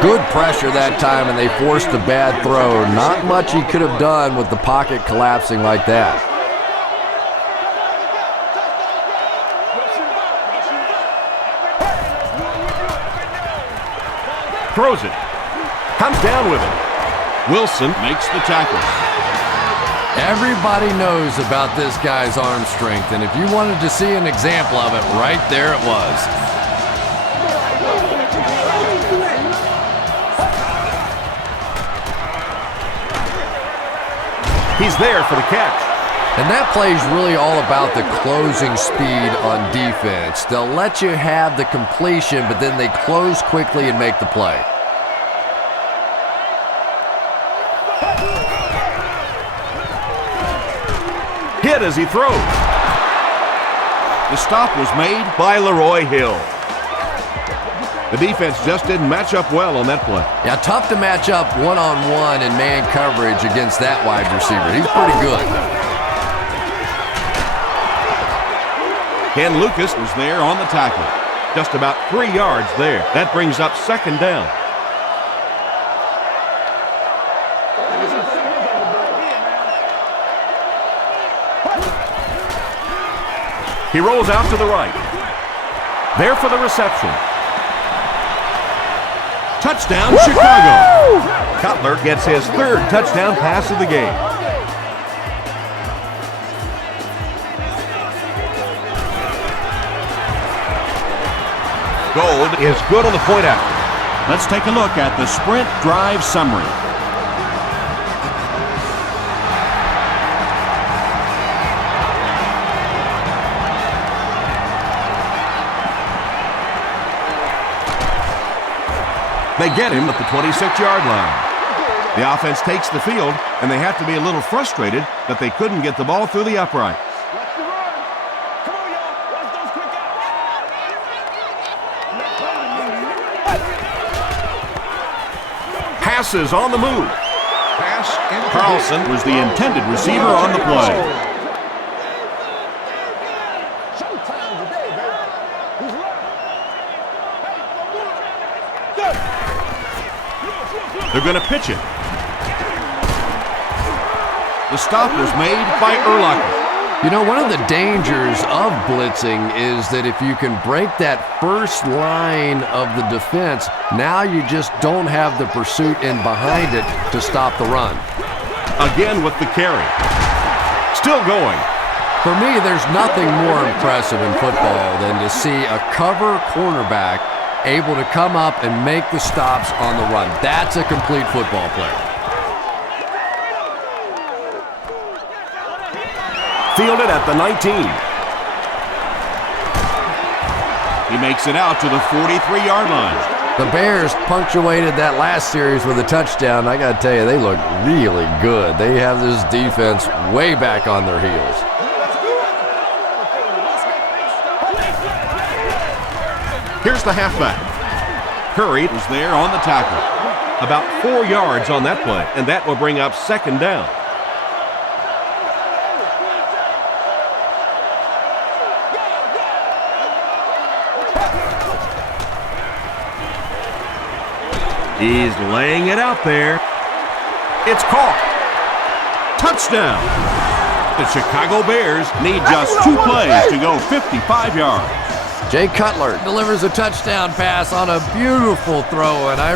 Good pressure that time, and they forced a bad throw. Not much he could have done with the pocket collapsing like that. Throws it. Comes down with it. Wilson makes the tackle. Everybody knows about this guy's arm strength, and if you wanted to see an example of it, right there it was. He's there for the catch. And that play is really all about the closing speed on defense. They'll let you have the completion, but then they close quickly and make the play. Hit as he throws. The stop was made. By Leroy Hill. The defense just didn't match up well on that play. Yeah, tough to match up one-on-one in man coverage against that wide receiver. He's pretty good. Ken Lucas was there on the tackle. Just about 3 yards there. That brings up second down. He rolls out to the right. There for the reception. Touchdown, Chicago. Cutler gets his third touchdown pass of the game. Gold is good on the point out. Let's take a look at the sprint drive summary. They get him at the 26-yard line. The offense takes the field, and they have to be a little frustrated that they couldn't get the ball through the uprights. Watch the run. Come on, y'all. Watch those quick outs. Passes on the move. Pass incomplete. Carlson was the intended receiver on the play. Showtime today, baby. Who's left? They're going to pitch it. The stop was made by Urlacher. You know, one of the dangers of blitzing is that if you can break that first line of the defense, now you just don't have the pursuit in behind it to stop the run. Again with the carry. Still going. For me, there's nothing more impressive in football than to see a cover cornerback able to come up and make the stops on the run. That's a complete football player. Fielded at the 19. He makes it out to the 43-yard line. The Bears punctuated that last series with a touchdown. I got to tell you, they look really good. They have this defense way back on their heels. Here's the halfback. Curry Was there on the tackle. about 4 yards on that play, and that will bring up second down. He's laying it out there. It's caught. Touchdown. The Chicago Bears need just 2 plays to go 55 yards. Jay Cutler delivers a touchdown pass on a beautiful throw, and I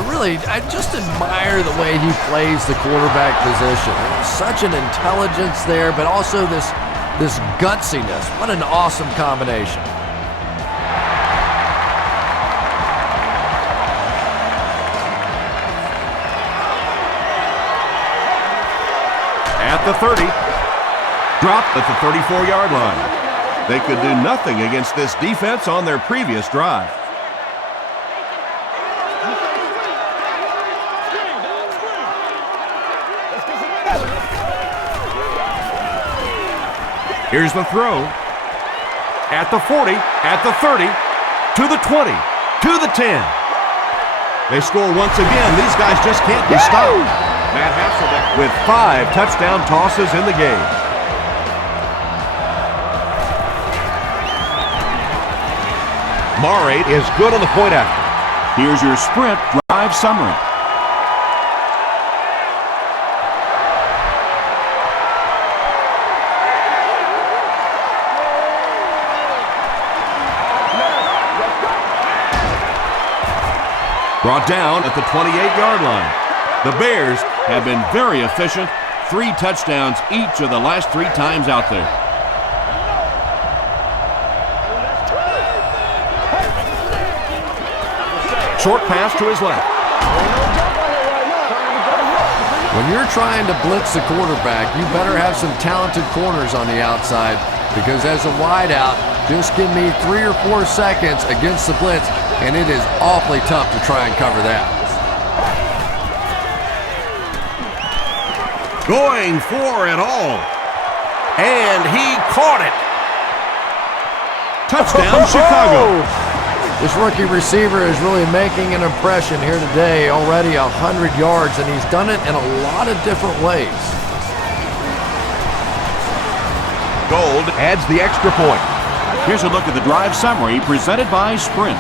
just admire the way he plays the quarterback position. Such an intelligence there, but also this gutsiness. What an awesome combination. At the 30. Dropped at the 34-yard line. They could do nothing against this defense on their previous drive. Here's the throw. At the 40, at the 30, to the 20, to the 10. They score once again. These guys just can't be stopped. Matt Hasselbeck with 5 touchdown tosses in the game. Murray is good on the point after. Here's your sprint drive summary. Brought down at the 28-yard line. The Bears have been very efficient. 3 touchdowns each of the last 3 times out there. Short pass to his left. When you're trying to blitz the quarterback, you better have some talented corners on the outside, because as a wideout, just give me 3 or 4 seconds against the blitz, and it is awfully tough to try and cover that. Going for it all. And he caught it. Touchdown, Chicago. This rookie receiver is really making an impression here today. Already 100 yards, and he's done it in a lot of different ways. Gold adds the extra point. Here's a look at the drive summary presented by Sprint.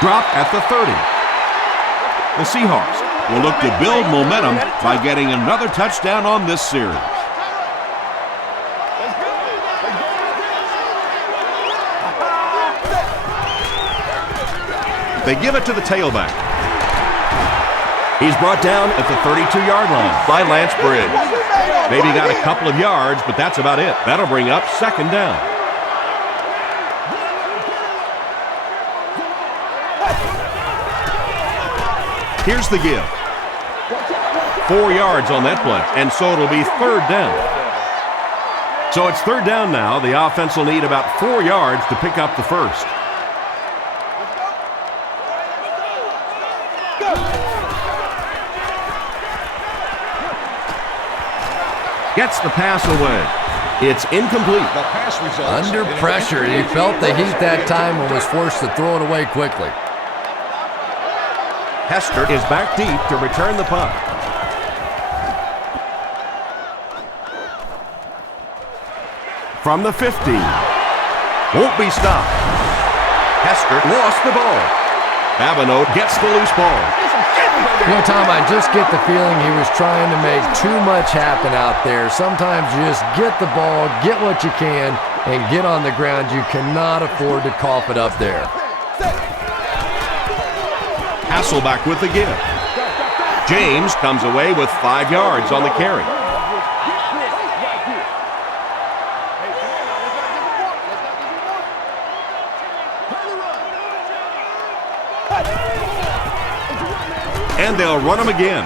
Drop at the 30. The Seahawks will look to build momentum by getting another touchdown on this series. They give it to the tailback. He's brought down at the 32-yard line by Lance Bridge. Maybe got a couple of yards, but that's about it. That'll bring up 2nd down. Here's the give. 4 yards on that play, and so it'll be 3rd down. So it's 3rd down now. The offense will need about 4 yards to pick up the first. Gets the pass away. It's incomplete. The pass results Under pressure, he felt the heat that time and was forced to throw it away quickly. Hester is back deep to return the punt. From the 50. Won't be stopped. Hester lost the ball. Abino gets the loose ball. You know, Tom, I just get the feeling he was trying to make too much happen out there. Sometimes you just get the ball, get what you can, and get on the ground. You cannot afford to cough it up there. Hasselbeck with the give. James comes away with 5 yards on the carry. And they'll run him again.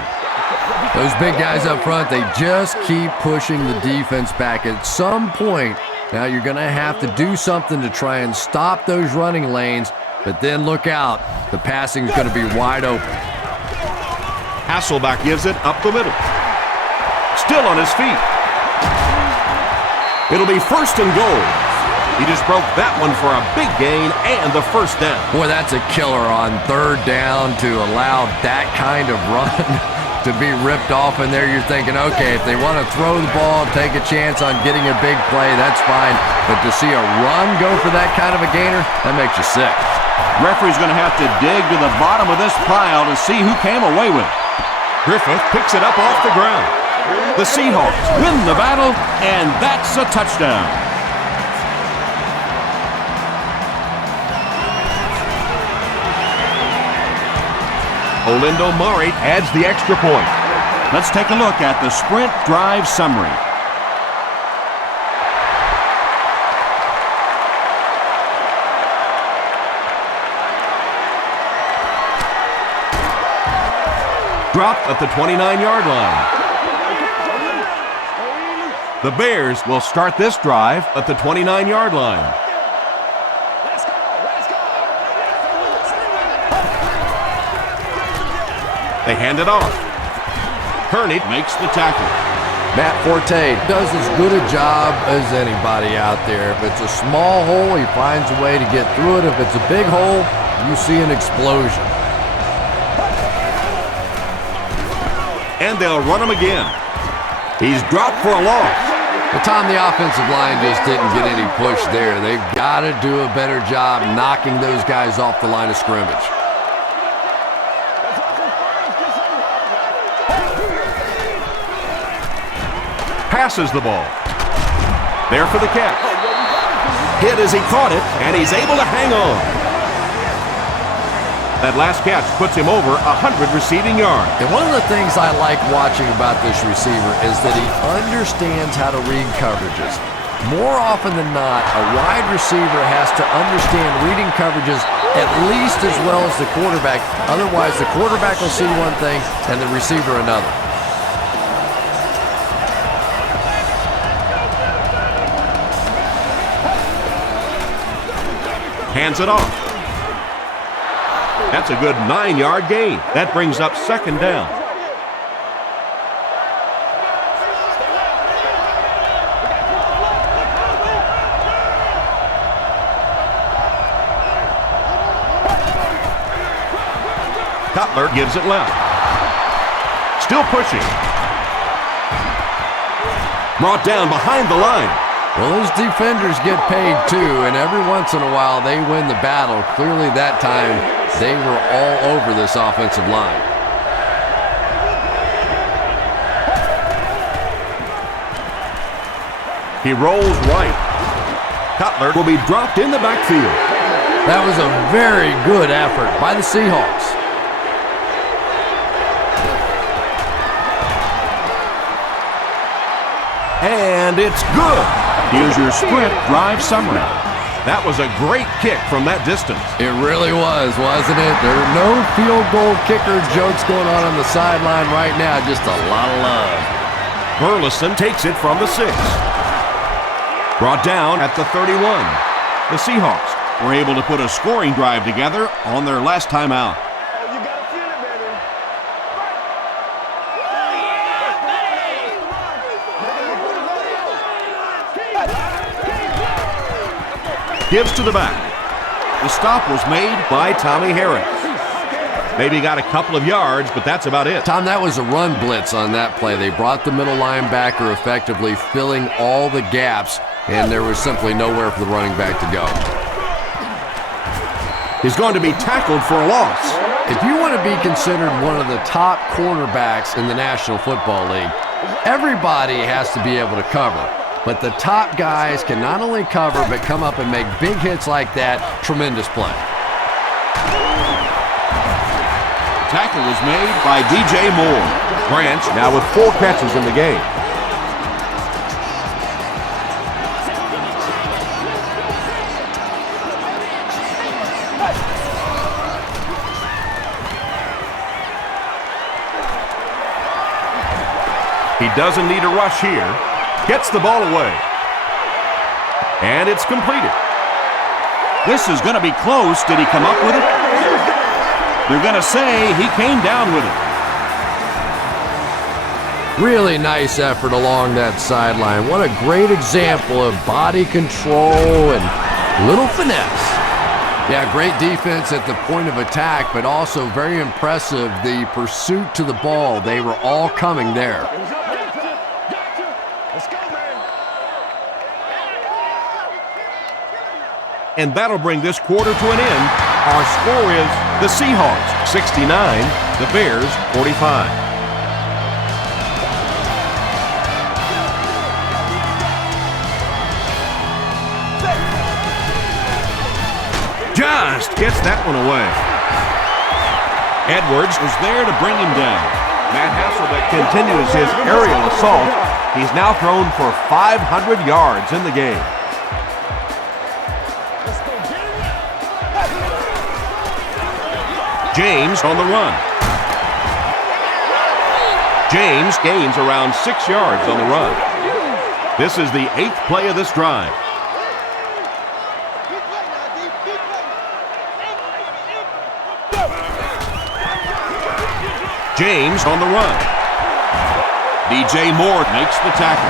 Those big guys up front, they just keep pushing the defense back. At some point, now you're going to have to do something to try and stop those running lanes, but then look out. The passing is going to be wide open. Hasselbeck gives it up the middle. Still on his feet. It'll be 1st and goal. He just broke that one for a big gain and the 1st down. Boy, that's a killer on 3rd down to allow that kind of run to be ripped off in there. You're thinking, okay, if they want to throw the ball, take a chance on getting a big play, that's fine. But to see a run go for that kind of a gainer, that makes you sick. Referee's going to have to dig to the bottom of this pile to see who came away with it. Griffith picks it up off the ground. The Seahawks win the battle, and that's a touchdown. Olindo Murray adds the extra point. Let's take a look at the sprint drive summary. Dropped at the 29-yard line. The Bears will start this drive at the 29-yard line. They hand it off. Kearney makes the tackle. Matt Forte does as good a job as anybody out there. If it's a small hole, he finds a way to get through it. If it's a big hole, you see an explosion. And they'll run him again. He's dropped for a loss. But Tom, the offensive line just didn't get any push there. They've got to do a better job knocking those guys off the line of scrimmage. Passes the ball. There for the catch. Hit as he caught it, and he's able to hang on. That last catch puts him over 100 receiving yards. And one of the things I like watching about this receiver is that he understands how to read coverages. More often than not, a wide receiver has to understand reading coverages at least as well as the quarterback. Otherwise, the quarterback will see one thing and the receiver another. Hands it off. That's a good 9-yard gain. That brings up second down. Cutler gives it left. Still pushing. Brought down behind the line. Well, those defenders get paid too, and every once in a while they win the battle. Clearly that time they were all over this offensive line. He rolls right. Cutler will be dropped in the backfield. That was a very good effort by the Seahawks. And it's good. Here's your sprint drive summary. That was a great kick from that distance. It really was, wasn't it? There are no field goal kicker jokes going on the sideline right now. Just a lot of love. Burleson takes it from the 6. Brought down at the 31. The Seahawks were able to put a scoring drive together on their last time out. Gives to the back. The stop was made by Tommy Harris. Maybe got a couple of yards, but that's about it. Tom, that was a run blitz on that play. They brought the middle linebacker effectively filling all the gaps, and there was simply nowhere for the running back to go. He's going to be tackled for a loss. If you want to be considered one of the top cornerbacks in the National Football League, everybody has to be able to cover. But the top guys can not only cover, but come up and make big hits like that. Tremendous play. Tackle was made by DJ Moore. Branch now with 4 catches in the game. He doesn't need a rush here. Gets the ball away. And it's completed. This is going to be close. Did he come up with it? They're going to say he came down with it. Really nice effort along that sideline. What a great example of body control and little finesse. Yeah, great defense at the point of attack, but also very impressive the pursuit to the ball. They were all coming there. And that'll bring this quarter to an end. Our score is the Seahawks 69, the Bears 45. Just gets that one away. Edwards was there to bring him down. Matt Hasselbeck continues his aerial assault. He's now thrown for 500 yards in the game. James on the run. James gains around 6 yards on the run. This is the 8th play of this drive. James on the run. DJ Moore makes the tackle.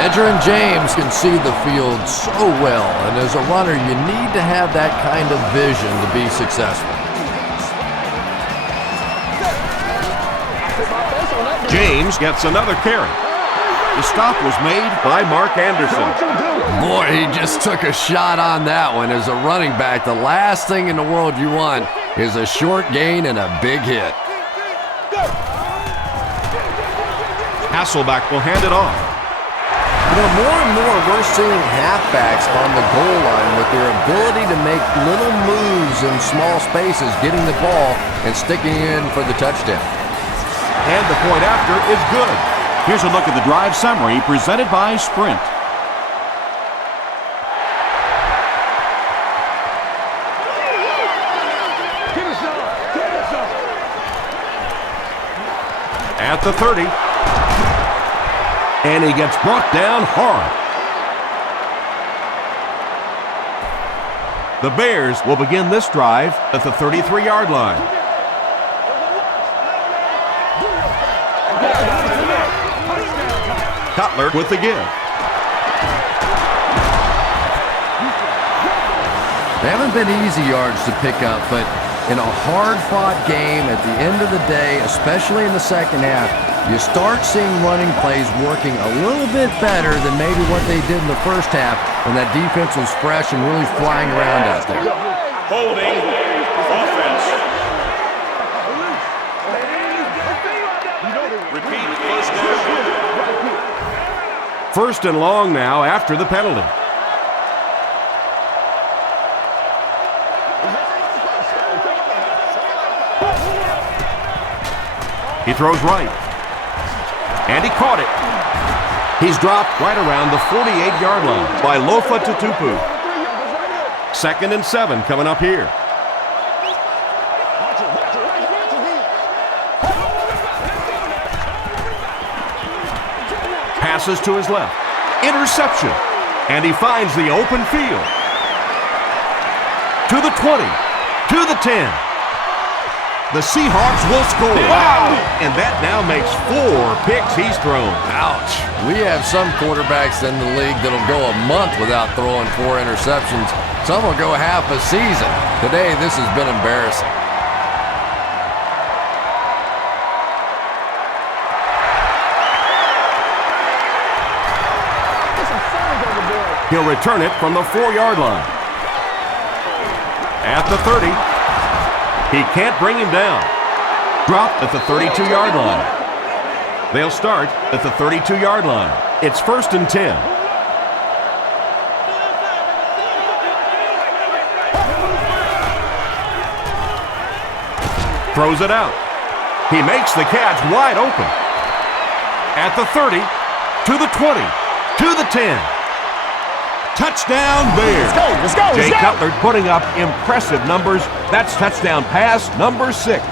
Edgerrin James can see the field so well, and as a runner, you need to have that kind of vision to be successful. James gets another carry. The stop was made by Mark Anderson. Boy, he just took a shot on that one. As a running back, the last thing in the world you want is a short gain and a big hit. Hasselback will hand it off. You know, more and more we're seeing halfbacks on the goal line with their ability to make little moves in small spaces, getting the ball and sticking in for the touchdown. And the point after is good. Here's a look at the drive summary presented by Sprint. At the 30. And he gets brought down hard. The Bears will begin this drive at the 33-yard line. Cutler with the give. They haven't been easy yards to pick up, but in a hard-fought game at the end of the day, especially in the second half, you start seeing running plays working a little bit better than maybe what they did in the first half when that defense was fresh and really flying around out there. Holding offense. Repeat first down. First and long now after the penalty. He throws right. And he caught it. He's dropped right around the 48-yard line by Lofa Tutupu. 2nd and 7 coming up here. Passes to his left. Interception. And he finds the open field. To the 20. To the 10. The Seahawks will score. Wow! And that now makes 4 picks he's thrown. Ouch. We have some quarterbacks in the league that'll go a month without throwing 4 interceptions. Some will go half a season. Today, this has been embarrassing. He'll return it from the 4-yard line. At the 30. He can't bring him down. Dropped at the 32-yard line. They'll start at the 32-yard line. It's 1st and 10. Throws it out. He makes the catch wide open. At the 30, to the 20, to the 10. Touchdown Bears. Let's go. Jay Cutler putting up impressive numbers. That's touchdown pass number 6.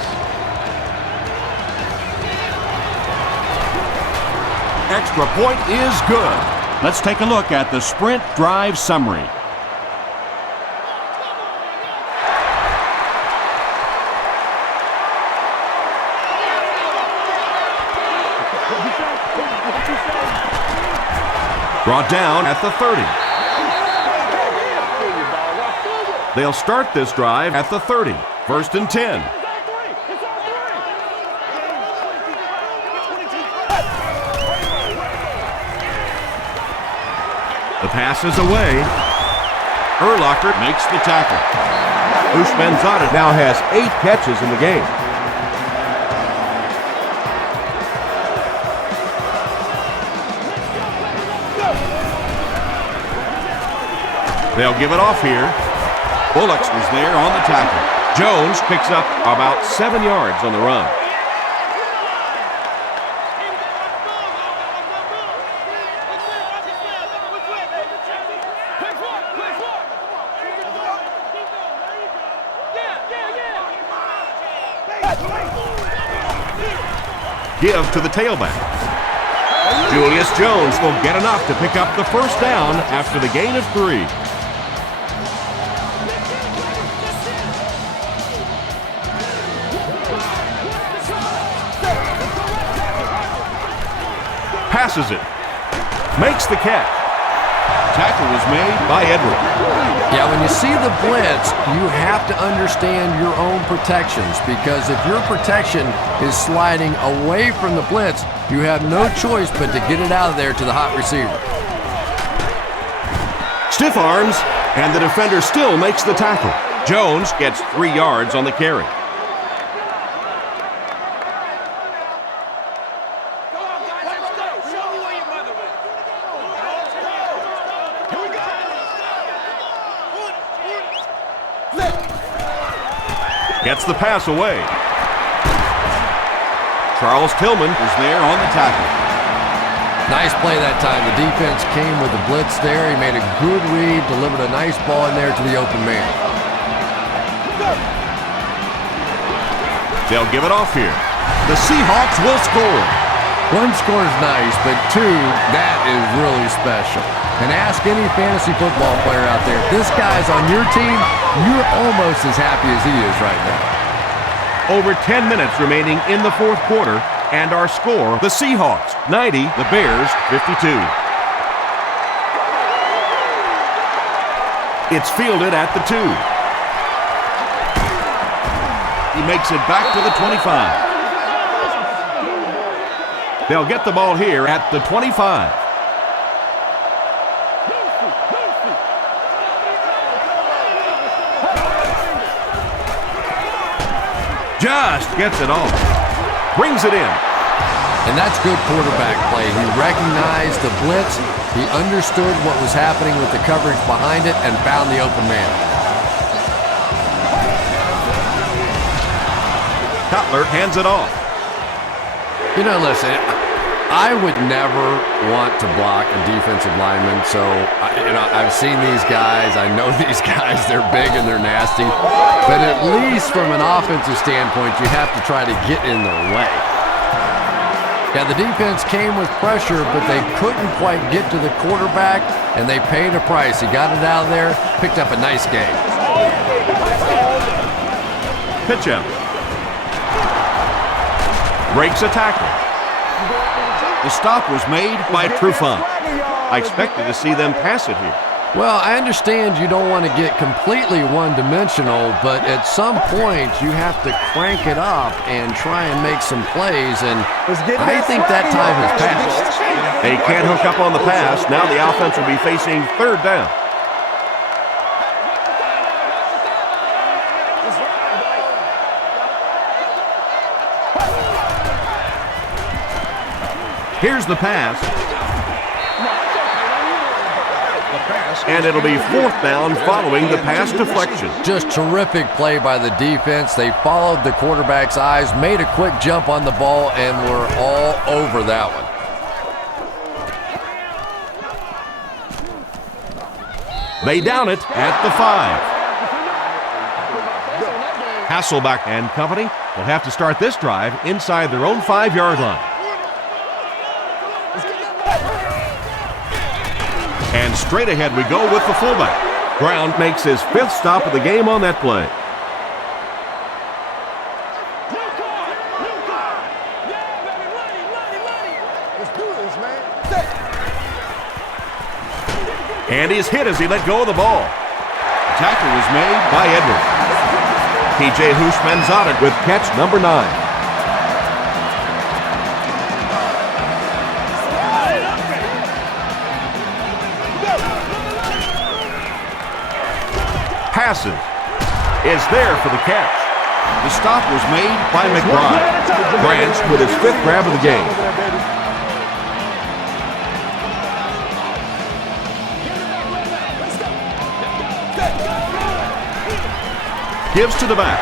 Extra point is good. Let's take a look at the Sprint drive summary. Brought down at the 30. They'll start this drive at the 30. 1st and 10. The pass is away. Urlacher makes the tackle. Ushmanzadeh now has 8 catches in the game. They'll give it off here. Bullocks was there on the tackle. Jones picks up about 7 yards on the run. Give to the tailback. Julius Jones will get enough to pick up the first down after the gain of 3. passes it. Makes the catch. Tackle was made by Edwards. Yeah, when you see the blitz, you have to understand your own protections, because if your protection is sliding away from the blitz, you have no choice but to get it out of there to the hot receiver. Stiff arms, and the defender still makes the tackle. Jones gets 3 yards on the carry. Gets the pass away. Charles Tillman is there on the tackle. Nice play that time. The defense came with the blitz there. He made a good read, delivered a nice ball in there to the open man. They'll give it off here. The Seahawks will score. 1 score is nice, but 2, that is really special. And ask any fantasy football player out there, if this guy's on your team, you're almost as happy as he is right now. Over 10 minutes remaining in the fourth quarter, and our score, The Seahawks 90, the Bears 52. It's fielded at the 2. He makes it back to the 25. They'll get the ball here at the 25. Just gets it off. Brings it in. And that's good quarterback play. He recognized the blitz. He understood what was happening with the coverage behind it and found the open man. Cutler hands it off. You know, listen, I would never want to block a defensive lineman, so, I've seen these guys. I know these guys. They're big and they're nasty. But at least from an offensive standpoint, you have to try to get in their way. Yeah, the defense came with pressure, but they couldn't quite get to the quarterback, and they paid a price. He got it out of there, picked up a nice game. Pitch out. Breaks a tackle. The stop was made by Trufant. I expected to see them pass it here. Well, I understand you don't want to get completely one-dimensional, but at some point you have to crank it up and try and make some plays, and I think that time has passed. They can't hook up on the pass. Now the offense will be facing third down. Here's the pass. And it'll be fourth down following the pass deflection. Just terrific play by the defense. They followed the quarterback's eyes, made a quick jump on the ball, and were all over that one. They down it at the 5. Hasselbeck and company will have to start this drive inside their own 5-yard line. And straight ahead we go with the fullback. Brown makes his 5th stop of the game on that play. And he's hit as he let go of the ball. The tackle was made by Edwards. P.J. Houshmandzadeh with catch number 9. Passes. Is there for the catch. The stop was made by McBride. Branch with his 5th grab of the game. Gives to the back.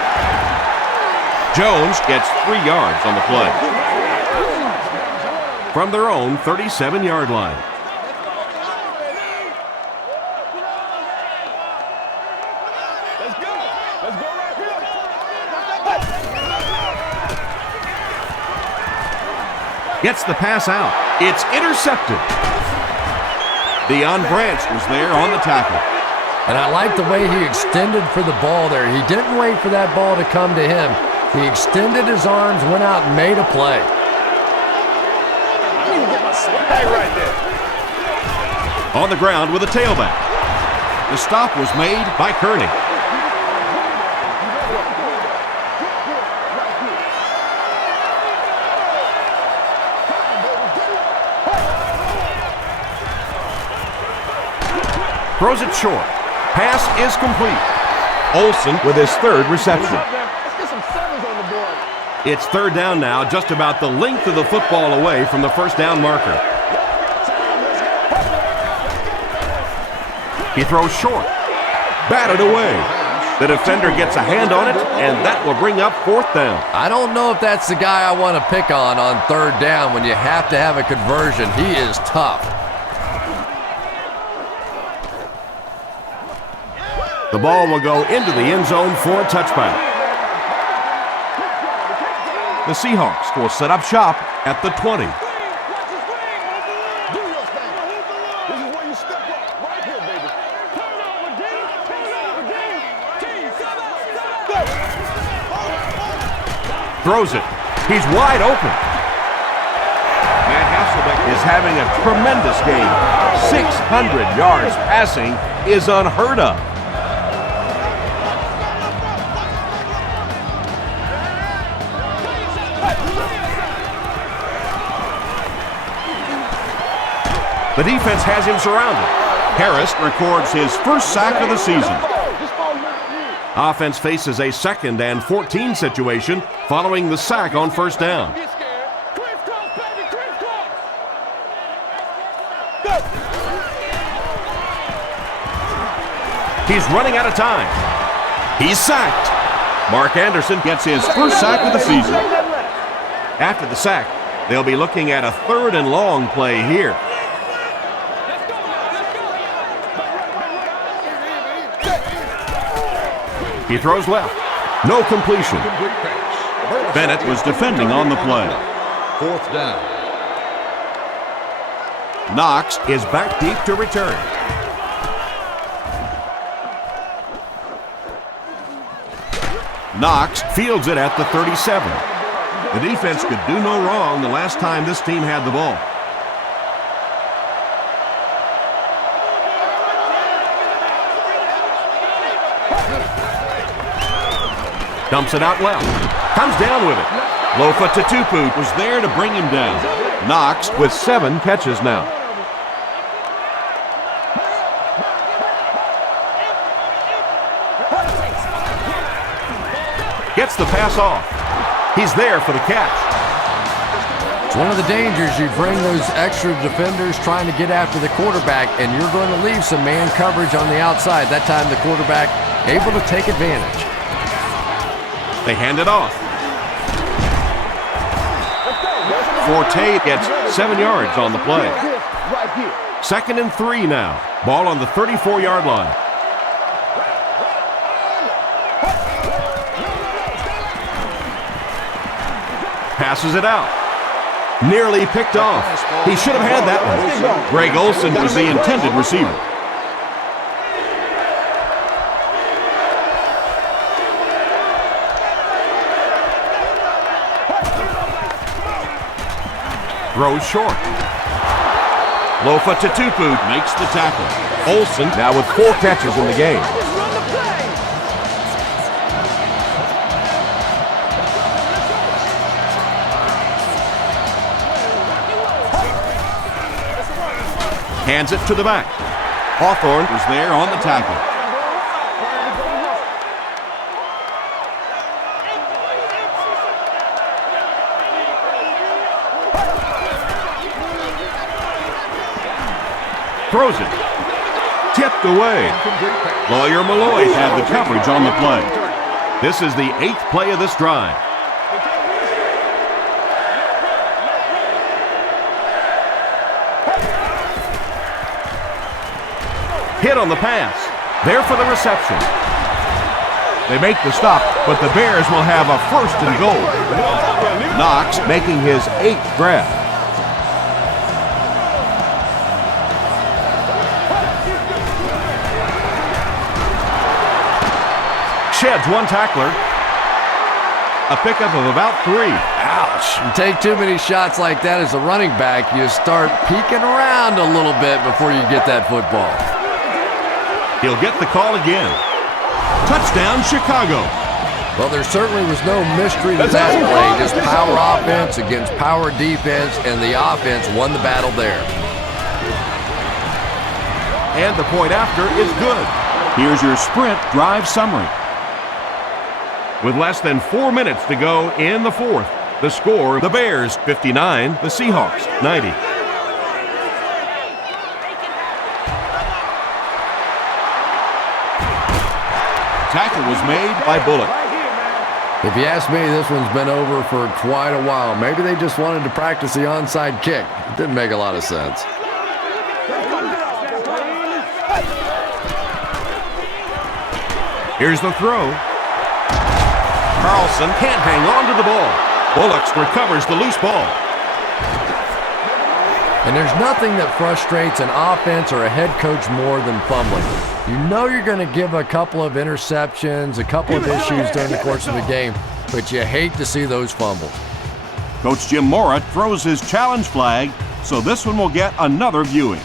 Jones gets 3 yards on the play. From their own 37-yard line. Gets the pass out. It's intercepted. Deion Branch was there on the tackle. And I like the way he extended for the ball there. He didn't wait for that ball to come to him. He extended his arms, went out and made a play. flag right there. On the ground with a tailback. The stop was made by Kearney. Throws it short. Pass is complete. Olsen with his third reception. Let's get some sevens on the board. It's third down now, just about the length of the football away from the first down marker. He throws short. Batted away. The defender gets a hand on it, and that will bring up fourth down. I don't know if that's the guy I want to pick on third down when you have to have a conversion. He is tough. The ball will go into the end zone for a touchback. The Seahawks will set up shop at the 20. Do your thing. This is where you step up. Right here, baby. Turn over, D. Turn over, D. Throws it. He's wide open. Matt Hasselbeck is having a tremendous game. 600 yards passing is unheard of. The defense has him surrounded. Harris records his first sack of the season. Offense faces a 2nd and 14 situation following the sack on first down. He's running out of time. He's sacked. Mark Anderson gets his first sack of the season. After the sack, they'll be looking at a 3rd and long play here. He throws left. No completion. Bennett was defending on the play. Fourth down. Knox is back deep to return. Knox fields it at the 37. The defense could do no wrong the last time this team had the ball. Dumps it out well. Comes down with it. Lofa Tatupu was there to bring him down. Knox With 7 catches now. gets the pass off. He's there for the catch. It's one of the dangers. You bring those extra defenders trying to get after the quarterback, and you're going to leave some man coverage on the outside. That time the quarterback able to take advantage. They hand it off. Forte gets 7 yards on the play. 2nd and 3 now. Ball on the 34-yard line. Passes it out. Nearly picked off. He should have had that one. Greg Olsen was the intended receiver. Throws short. Lofa Tatupu makes the tackle. Olsen now with 4 catches in the game. Hands it to the back. Hawthorne was there on the tackle. Throws it. Tipped away. Lawyer Malloy had the coverage on the play. This is the 8th play of this drive. Hit on the pass. There for the reception. They make the stop, but the Bears will have a 1st and goal. Knox making his 8th grab. Sheds one tackler. A pickup of about 3. Ouch. You take too many shots like that as a running back, you start peeking around a little bit before you get that football. He'll get the call again. Touchdown, Chicago. Well, there certainly was no mystery to that play. Just power offense against power defense, and the offense won the battle there. And the point after is good. Here's your sprint drive summary. With less than 4 minutes to go in the fourth, the score, the Bears 59, the Seahawks 90. Tackle was made by Bullock. If you ask me, this one's been over for quite a while. Maybe they just wanted to practice the onside kick. It didn't make a lot of sense. Here's the throw. Carlson can't hang on to the ball. Bullocks recovers the loose ball. And there's nothing that frustrates an offense or a head coach more than fumbling. You know you're going to give a couple of interceptions, a couple of issues during the course of the game, but you hate to see those fumbles. Coach Jim Mora throws his challenge flag, so this one will get another viewing.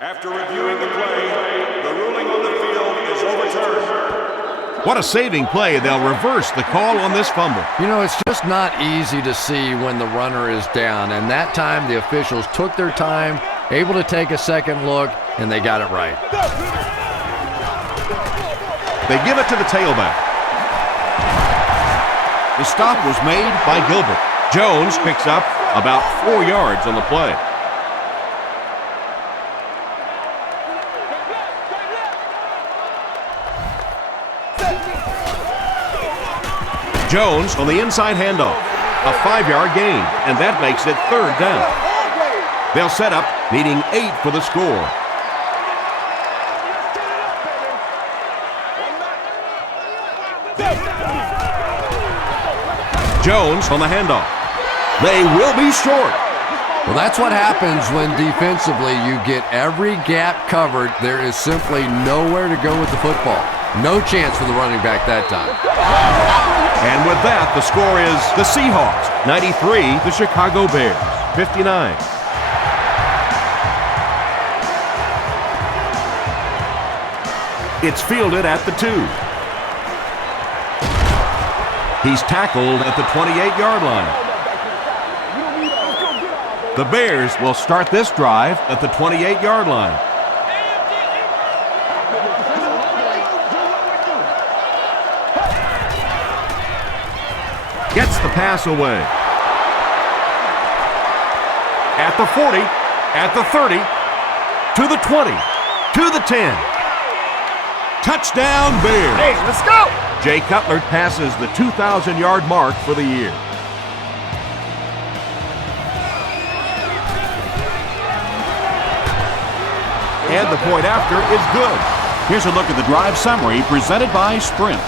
After reviewing the play, the ruling on the field is overturned. What a saving play. They'll reverse the call on this fumble. You know, it's just not easy to see when the runner is down, and that time the officials took their time, able to take a second look, and they got it right. They give it to the tailback. The stop was made by Gilbert. Jones picks up about 4 yards on the play. Jones on the inside handoff. A 5-yard gain, and that makes it 3rd down. They'll set up, needing 8 for the score. Jones on the handoff. They will be short. Well, that's what happens when defensively you get every gap covered. There is simply nowhere to go with the football. No chance for the running back that time. And with that, the score is the Seahawks 93, the Chicago Bears 59. It's fielded at the 2. He's tackled at the 28-yard line. The Bears will start this drive at the 28-yard line. Gets the pass away. At the 40, at the 30, to the 20, to the 10. Touchdown Bears. Hey, let's go! Jay Cutler passes the 2,000-yard mark for the year. And the point after is good. Here's a look at the drive summary presented by Sprint.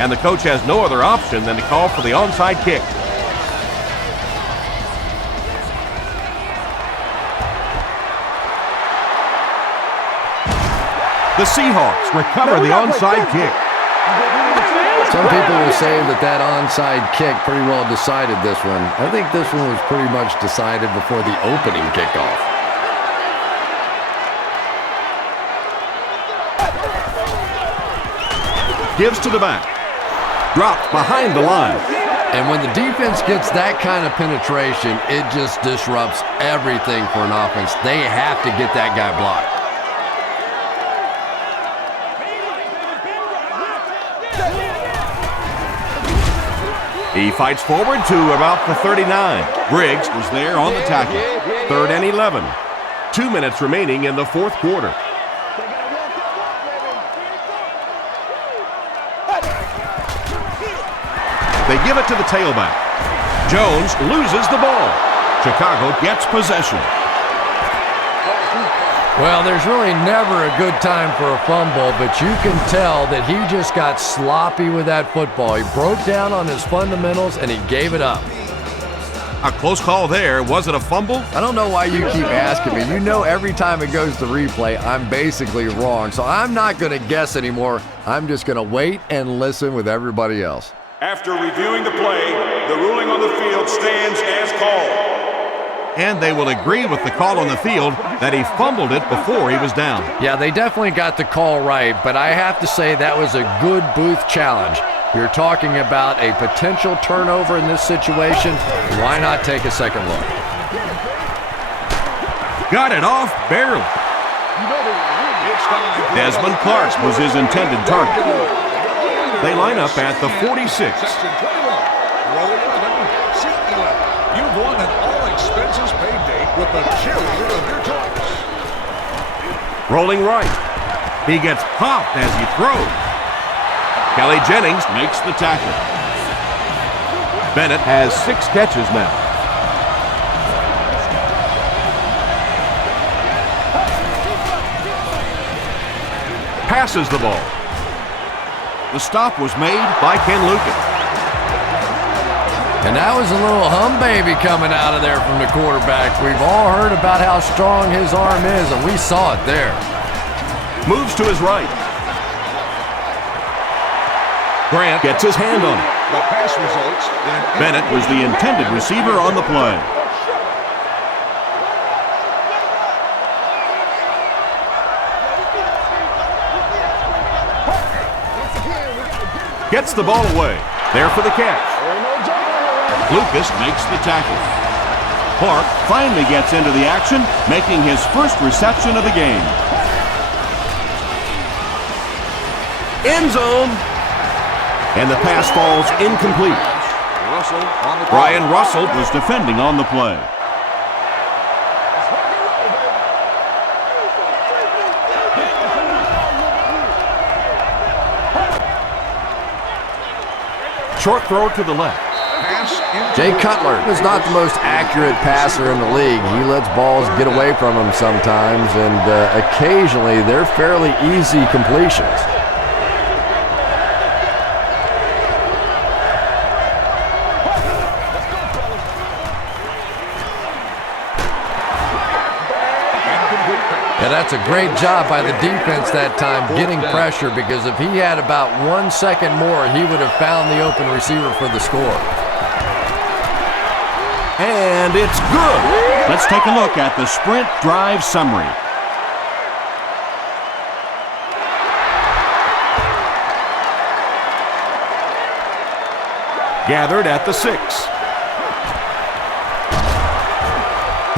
And the coach has no other option than to call for the onside kick. The Seahawks recover the onside kick. Some people will say that that onside kick pretty well decided this one. I think this one was pretty much decided before the opening kickoff. Gives to the back. Dropped behind the line. And when the defense gets that kind of penetration, it just disrupts everything for an offense. They have to get that guy blocked. He fights forward to about the 39. Briggs was there on the tackle. 3rd and 11. 2 minutes remaining in the fourth quarter. They give it to the tailback. Jones loses the ball. Chicago gets possession. Well, there's really never a good time for a fumble, but you can tell that he just got sloppy with that football. He broke down on his fundamentals and he gave it up. A close call there. Was it a fumble? I don't know why you keep asking me. You know every time it goes to replay, I'm basically wrong. So I'm not going to guess anymore. I'm just going to wait and listen with everybody else. After reviewing the play, the ruling on the field stands as called. And they will agree with the call on the field that he fumbled it before he was down. Yeah, they definitely got the call right, but I have to say that was a good booth challenge. You're talking about a potential turnover in this situation. Why not take a second look? Got it off barely. Desmond Clark was his intended target. They line up at the 46. You've won an all-expenses paid date with the cheerleader of your choice. Rolling right. He gets popped as he throws. Kelly Jennings makes the tackle. Bennett has 6 catches now. Passes the ball. The stop was made by Ken Lucas. And that was a little hum baby coming out of there from the quarterback. We've all heard about how strong his arm is, and we saw it there. Moves to his right. Grant gets his hand on it. The pass results. Bennett was the intended receiver on the play. Gets the ball away. There for the catch. Lucas makes the tackle. Clark finally gets into the action, making his first reception of the game. End zone. And the pass falls incomplete. Brian Russell was defending on the play. Short throw to the left. Jay Cutler is not the most accurate passer in the league. He lets balls get away from him sometimes, and occasionally they're fairly easy completions. Yeah, that's a great job by the defense that time, getting pressure, because if he had about 1 second more, he would have found the open receiver for the score. And it's good. Let's take a look at the sprint drive summary. Gathered at the 6.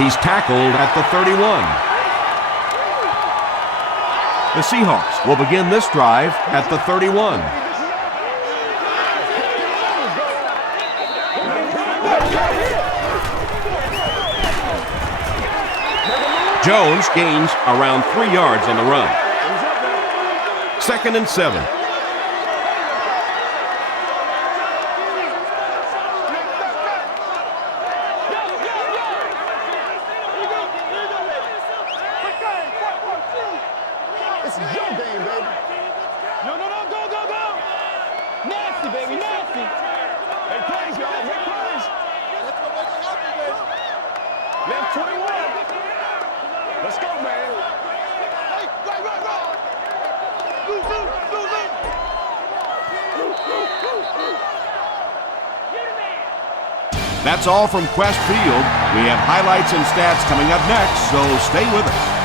He's tackled at the 31. The Seahawks will begin this drive at the 31. Jones gains around 3 yards on the run. 2nd and 7. This is your game, baby. No, go. Nasty, baby, nasty. Make plays, y'all, make plays. Let's go make it happen, baby. Left 21. Let's go, man. Hey, right. That's all from Quest Field. We have highlights and stats coming up next, so stay with us.